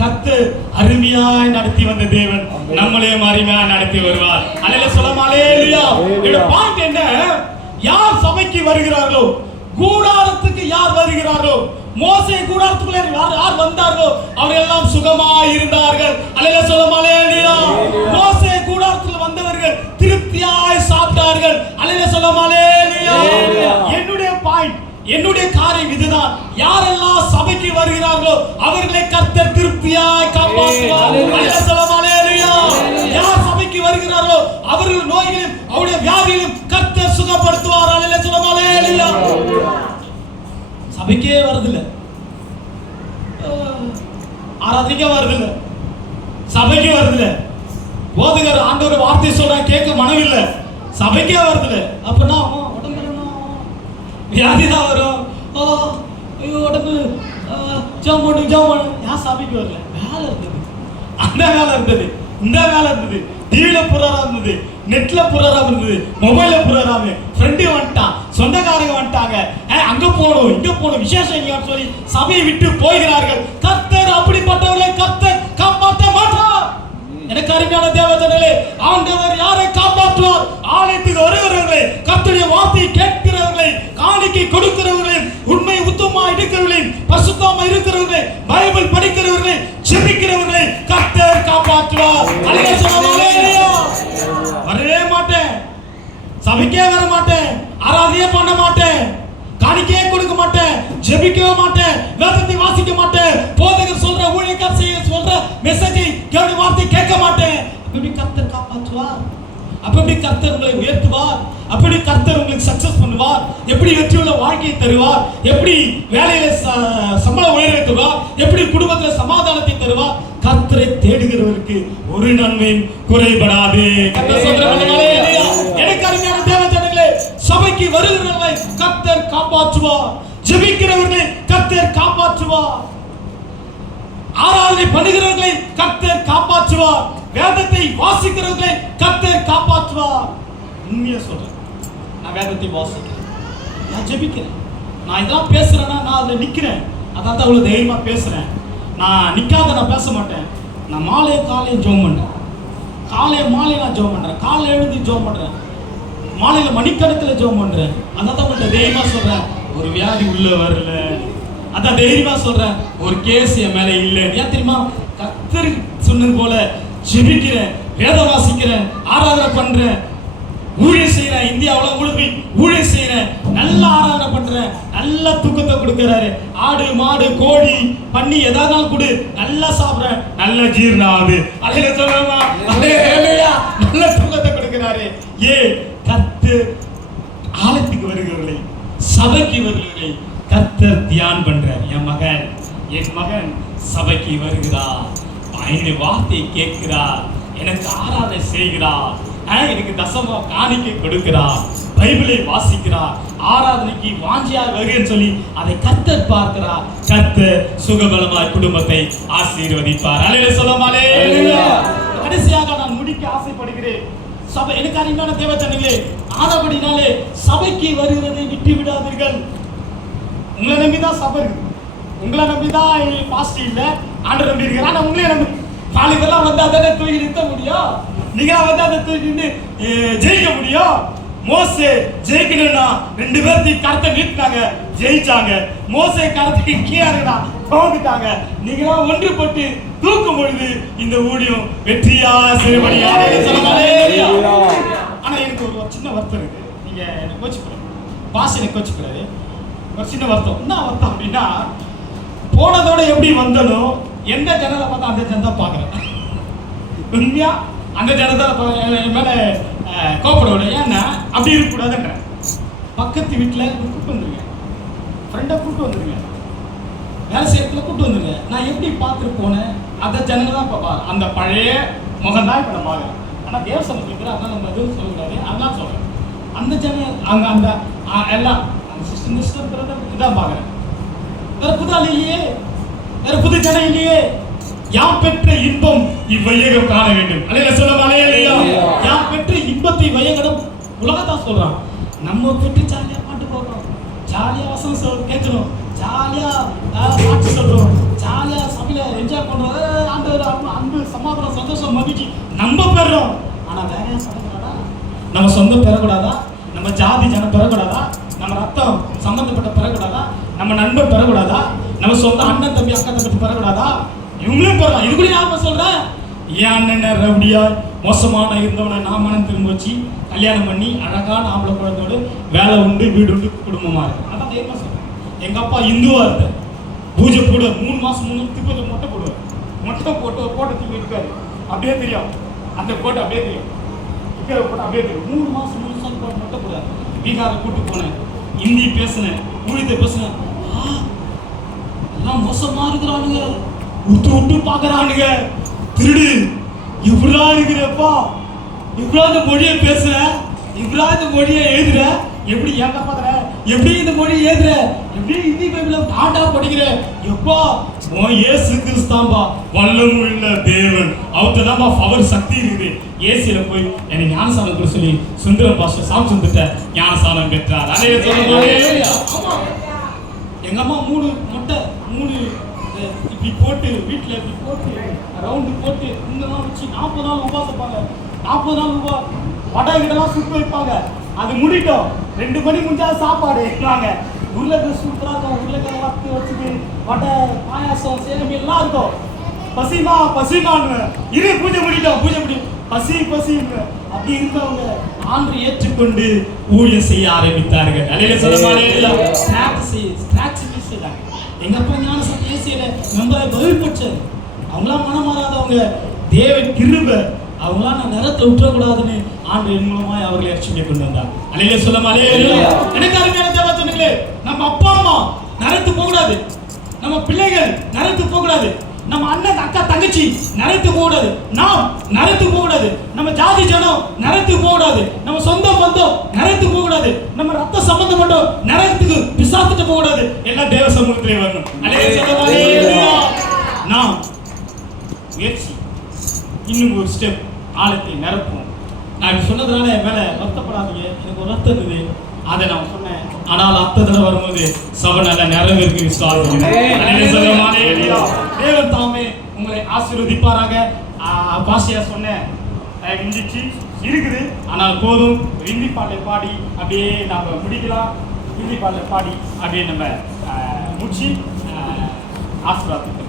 கர்த்தர் அருமையாய் நடத்தி வந்த தேவன் நம்மளையும் அருமையாய் நடத்தி வருவார். அல்லேலூயா சொல்லுமா? அல்லேலூயா. இந்த பாயிண்ட் என்ன? யார் சபைக்கு வருகிறார்களோ, கூடாரத்துக்கு யார் வருகிறார்களோ, மோசே கூடாரத்துக்குள்ளே யார் வந்தார்களோ அவர்கள் எல்லாம் சுகமாய் இருந்தார்கள். அல்லேலூயா சொல்லுமா? அல்லேலூயா. மோசே கூடாரத்தில் வந்தவர்கள் திருப்தியாய் சாப்பிட்டார்கள். அல்லேலூயா சொல்லுமா? அல்லேலூயா. என்னுடைய பாயிண்ட், என்னுடைய காரியம் இதுதான். யாரெல்லாம் சபைக்கு வருகிறார்களோ அவர்களை கர்த்தர் திருப்தியாய் காப்பாற்றுவார். அல்லேலூயா சொல்லுமா? அல்லேலூயா. யார் சபைக்கு வருகிறார்களோ அவர்கள் நோய்களையும் அவருடைய வியாதிகளையும் கர்த்தர் சுகப்படுத்துவார். அல்லேலூயா சொல்லுமா? அல்லேலூயா. சபைக்கே வருதில்லை, ஆராதனைக்கே வருதில்லை, சபைக்கே வருதில்லை. போதகர் ஆண்டவர் வார்த்தை சொல்ற கேட்க மனமில்லை, சபைக்கே வருதில்லை. அப்படின்னா உடம்பு வியாதிதான் வரும். ஐயோ உடம்பு ஜாம் போட்டு ஏன் சபைக்கு வரல? வேலை இருந்தது, அந்த வேலை இருந்தது, இந்த வேலை இருந்தது, டிவில புறாரா இருந்தது, நெட்ல புறாரா இருந்தது, மொபைல்ல புறாராம, ஃப்ரெண்டு வந்துட்டான், சொந்தக்காரங்க வந்துட்டாங்க, அங்க போகணும் இங்க போகணும் விசேஷம் எங்கன்னு சொல்லி சபையை விட்டு போகிறார்கள். கர்த்தர் அப்படிப்பட்டவர்களை கர்த்தர் காப்பாற்ற மாட்டார். எனக்கு அருமையான தேவஜனங்களே, ஆண்டவர் யாரை காப்பாற்றுவார்? ஆலயத்துக்கு வருகிறவர்களை, கர்த்தருடைய வார்த்தையை கேட்கிறவர்களை, காணிக்கை கொடுக்கிறவர்களை, உண்மை உத்தமமா இருக்கிறவர்களை, பரிசுத்தமா இருக்கிறவர்களை, பைபிள் படிக்கிறவர்களை, ஜெபிக்கிறவர்களை கர்த்தர் காப்பாற்றுவார். அல்லேலூயா சொல்லுங்க. அல்லேலூயா. வரவே மாட்டேன், சபைக்கே வர மாட்டேன், ஆராதனையே பண்ண மாட்டேன், காணிக்கையே கொடுக்க மாட்டேன், ஜெபிக்கவே மாட்டேன், வேதத்தை வாசிக்க மாட்டேன், போதகர் சொல்ற ஊழியக்காரர் செய்ய சொல்ற மெசேஜை கேட்ட வார்த்தை கேட்க மாட்டேன். அப்படி கர்த்தர் காப்பாற்றுவார். அப்படி கர்த்தர் உங்களை உயர்த்துவார். அப்படி கர்த்தர் உங்களுக்கு சக்சஸ் பண்ணுவார். எப்படி வெற்றியுள்ள வாழ்க்கையை தருவார், எப்படி வேலையில சம்பள உயர்வை தருவார், எப்படி குடும்பத்தில் சமாதானத்தை தருவார். கர்த்தரை தேடுகிறவருக்கு ஒரு நன்மையும் குறைபடாது. கர்த்தர் சொல்றாரு. எனக்கு அருமையான தேவஜனங்களே, சபைக்கு வருகிறவர்களை கர்த்தர் காப்பாற்றுவார், ஜெபிக்கிறவர்களை கர்த்தர் காப்பாற்றுவார், ஆராதனை பண்ணுகிறவர்களை கர்த்தர் காப்பாற்றுவார், வேதத்தை வாசிக்கிறவர்களை கர்த்தர் காப்பாற்றுவார். உண்மையா சொல்றேன், நான் வேதத்தை வாசிக்கிறேன், நான் ஜெபிக்கிறேன், நான் இதெல்லாம் பேசுறேன்னா நான் அதில் நிற்கிறேன். அதான் தான் அவ்வளோ தைரியமா பேசுறேன். நான் நிற்காத நான் பேச மாட்டேன். நான் மாலை காலையும் ஜெபம் பண்றேன், காலை மாலை நான் ஜெபம் பண்றேன், காலை எழுதி ஜெபம் பண்றேன். மாலையில மணிக்கணக்கில் ஜெபம் பண்றேன். அதான் உங்கள்கிட்ட தைரியமா சொல்றேன், ஒரு வியாதி உள்ள வரல. அதான் தைரியமா சொல்றேன், ஒரு கேஸ் என் மேல இல்லை. ஏன் தெரியுமா? கர்த்தர் சொன்னது போல ஜெபிக்கிறேன், வேதம் வாசிக்கிறேன், ஆராதனை பண்றேன், ஊழியம் செய்யறேன். இந்தியாவில் உங்களுக்கு ஊழியம் செய்யறேன், நல்லா ஆராதனை பண்றேன், நல்ல தூக்கத்தை கொடுக்கறாரு. ஆடு மாடு கோழி பண்ணி எதாவது கொடு, நல்லா சாப்பிடுறேன், நல்ல ஜீரணம் ஆகுது. அலையில சொல்லுமா, நல்ல தூக்கத்தை கொடுக்கிறாரு. கர்த்தர் ஆலயத்துக்கு வருகிறவர்களை, சபைக்கு வருகிறவர்களை கர்த்தர் தியானம் பண்றார். என் மகன் சபைக்கு வருகிறார், என்னுடைய வார்த்தையை கேட்கிறார், எனக்கு ஆராதனை செய்கிறார், எனக்கு தசம காணிக்கை கொடுக்கிறார், பைபிளை வாசிக்கிறார், ஆராதனைக்கு வாஞ்சியாக வருகிறேன்னு சொல்லி அதை கர்த்தர் பார்க்கிறார். கர்த்தர் சுகபலமாய் குடும்பத்தை ஆசீர்வதிப்பார். அல்லேலூயா சொல்லுமா, அல்லேலூயா. கடைசியாக நான் முடிக்க ஆசைப்படுகிறேன். சபை எனக்கு அருமையான தேவஜனங்களே, ஆனபடினாலே சபைக்கு வருகிறதை விட்டு விடாதீர்கள். உங்களை நம்பிதான் சபை இருக்கு, உங்களை நம்பிதான் பாஸ்டர் இல்ல, ஆண்டவர் நம்பி இருக்கிறார். ஆனா உங்களே நம்பி பாலிதெல்லாம் வந்து அதை தூக்கி நிறுத்த முடியும், நீங்க வந்து அதை தூக்கி நின்று ஜெயிக்க முடியும். மோசே ஜெயிக்கணும்னா 2 பேர்த்தையும் கரத்தை நீட்டினாங்க, ஜெயிச்சாங்க. மோசே கரத்தை கீழா தோந்துட்டாங்க. நீங்களா ஒன்றுபட்டு தூக்கும் பொழுது இந்த ஊழியம் வெற்றியா சிறுபடியா. ஆனா எனக்கு ஒரு சின்ன வருத்தம் இருக்கு, நீங்க எனக்கு கோச்சுக்கூடாது, பாஸ் எனக்கு கோச்சுக்கூடாது. ஒரு சின்ன வருத்தம். என்ன வருத்தம் அப்படின்னா, போனதோட எப்படி வந்தனோ எந்த ஜனலை பார்த்தா அந்த ஜனதா பாக்குறேன். உண்மையா அந்த ஜனதா மேல கோப்படோட. ஏன்னா அப்படி இருக்கக்கூடாதுன்ற பக்கத்து வீட்டுல கூப்பிட்டு வந்துருங்க, ஃப்ரெண்டை கூப்பிட்டு வந்துருங்க, வேலை செய்யறதுல கூப்பிட்டு வந்துருங்க. நான் எப்படி பார்த்துட்டு போனேன் அந்த ஜனங்க தான் பாப்பா. அந்த பழைய முகம் தான் இப்ப நம்ம ஆகிறேன். ஆனா தேவசம் இருக்கிற அதனால நம்ம எதுவும் சொல்லக்கூடாது, அதெல்லாம் சொல்றேன். அந்த ஜன அங்க அந்த எல்லாம் அந்த சிஸ்டம் இதான் பாக்குறேன். வேற புது ஆள் இல்லையே, வேற புது ஜனம் இல்லையே. யாம் பெற்ற இன்பம் இவ்வையகம் காண வேண்டும். அல்லேலூயா சொல்லுங்க, அல்லேலூயா. யாம் பெற்ற இன்பத்தை வையகம் உலகத்தான் சொல்றான். நம்ம பெற்று ஜாலியா பாட்டு போடுறோம், ஜாலியா வசனம் கேட்கிறோம், ஜாலியா சாட்சி சொல்றோம், ஜாலியா சபையில என்ஜாய் பண்றோம். ஆண்டவர் அன்பு சமாதானம் சந்தோஷம் மகிழ்ச்சி நம்ம பெறோம். ஆனா வேற பெறக்கூடாதா? நம்ம சொந்தம் பெறக்கூடாதா? நம்ம ஜாதி ஜனம் பெறக்கூடாதா? நம்ம ரத்தம் சம்பந்தப்பட்ட பெறக்கூடாதா? நம்ம நண்பன் பெறக்கூடாதா? நம்ம சொந்த அண்ணன் தம்பி அக்கா தம்பி பெறக்கூடாதா? இவங்களும் பெறலாம். இது கூட நான் சொல்றேன், ஏன் அண்ணன் ரவுடியா மோசமான இருந்தவனை நான் மனம் திரும்ப வச்சு கல்யாணம் பண்ணி அழகான ஆம்பளை குழந்தையோடு வேலை உண்டு வீடு உண்டு குடும்பமா இருக்கு. அதான் தைரியமா சொல்றேன். எங்க அப்பா இந்துவா இருந்தார், பூஜை போடுவார், 3 மாசம் 3 திருப்பதி மொட்டை போடுவார். மொட்டை போட்டு ஒரு கோட்டை தூக்கி இருக்காரு, அப்படியே தெரியும் அந்த கோட்டை, அப்படியே தெரியும் இருக்கிற கோட்டை அப்படியே தெரியும். 3 மாசம் மொட்டை போடுவார். பீகாரை கூட்டு போனேன், ஹிந்தி பேசினேன், ஊழியத்தை பேசினேன். எல்லாம் மோசமா இருக்கிறானுங்க, விட்டு விட்டு பாக்குறானுங்க, திருடு இவ்வளோ இருக்கிறப்பா, இவ்வளோ மொழியை பேசுற, இவ்வளோ மொழியை எழுதுற, எப்படி ஏங்க பாக்குற, எப்படி இந்த மொழி எழுதுற, எப்படி ஹிந்தி பைபிள ஆண்டா படிக்கிற, எப்பா இயேசு கிறிஸ்தாம்பா வல்லமுள்ள தேவன், அவர்கிட்ட தான்ப்பா பவர் சக்தி இருக்குது. ஏசியில போய் என்னை ஞானசானம் கூட சொல்லி சுந்தரம் பாஸ்டர் சாம் சுந்தர ஞானசானம் பெற்றார். அதே எங்க அம்மா 3 மொட்டை 3 இப்படி போட்டு வீட்டில் இப்படி போட்டு ரவுண்டு போட்டு இங்கெல்லாம் வச்சு 40 நாள் உபாசப்பாங்க. 40 நாள் வடை கிட்டலாம் சுட்டு வைப்பாங்க. அது முடிட்டோம், 2 மணி முடிஞ்சா சாப்பாடு வாங்க. உருளைக்கிழங்கு சூப்பராக இருக்கும், உருளைக்கிழங்கு வறுத்து வச்சுட்டு வடை பாயாசம் சேலமி எல்லாம் இருக்கும். பசிமா பசிமான்னு இரு பூஜை முடிட்டோம், பூஜை முடி பசி பசின்னு அப்படி இருந்தவங்க ஆண்டு ஏற்றுக்கொண்டு ஊழியம் செய்ய ஆரம்பித்தார்கள். அல்லேலூயா சொல்லுங்க, அல்லேலூயா. ஸ்ட்ராக்ஸ் செய்தாங்க. எங்க அப்பா ஞான சக்தி ஏசியில நம்மளை பதில்பட்சர். அவங்களாம் மனம் மாறாதவங்க, தேவ கிருபை, அவங்களாம் நான் நிறத்தை விட்டுறக்கூடாதுன்னு ஆண்டு மூலமாய் அவர்களை ரட்சிக்க கொண்டு வந்தார். அல்லேலூயா சொல்லுங்க, அல்லேலூயா. எனக்கு அருமையான தேவஜனங்களே, நம்ம அப்பா அம்மா நிறத்து போகக்கூடாது, நம்ம பிள்ளைகள் நிறத்து போகக்கூடாது, நம்ம அண்ணன் அக்கா தங்கச்சி நிறத்து போகக்கூடாது, நாம் நிறத்து போகக்கூடாது, நம்ம ஜாதி ஜனம் நிறத்து போகக்கூடாது, நம்ம சொந்த பந்தம் நிறத்து போகக்கூடாது, நம்ம ரத்த சம்பந்தப்பட்டோம் நிறத்துக்கு பிசாசுட்டு போகக்கூடாது. எல்லாம் தேவ சமூகத்திலே வரணும். அல்லேலூயா. நாம் முயற்சி இன்னும் ஒரு ஸ்டெப் ஆழத்தை நிரப்புவோம். நான் இப்படி சொன்னதுனால என் மேல வருத்தப்படாதீங்க, எனக்கு ஒரு ரத்தம் இருந்தது, அதை நான் சொன்னேன். ஆனால் அர்த்தத்தில் வரும்போது சபை நல்ல நிறைவேற்கு விசுவாசிக்கிறேன். தேவன் தாமே உங்களை ஆசீர்வதிப்பாராக. பாஷையா சொன்னேன் முடிச்சு இருக்குது. ஆனால் போதும், ஒரு ஹிந்தி பாட்டை பாடி அப்படியே நம்ம முடிக்கலாம். ஹிந்தி பாட்டை பாடி அப்படியே நம்ம முடிச்சு ஆசீர்வாதம்.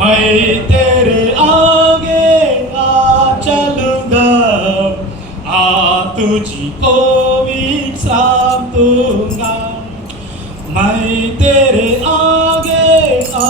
मैं तेरे आगे आ चलूंगा, आ तुझको भी साथ दूंगा. मैं तेरे आगे आ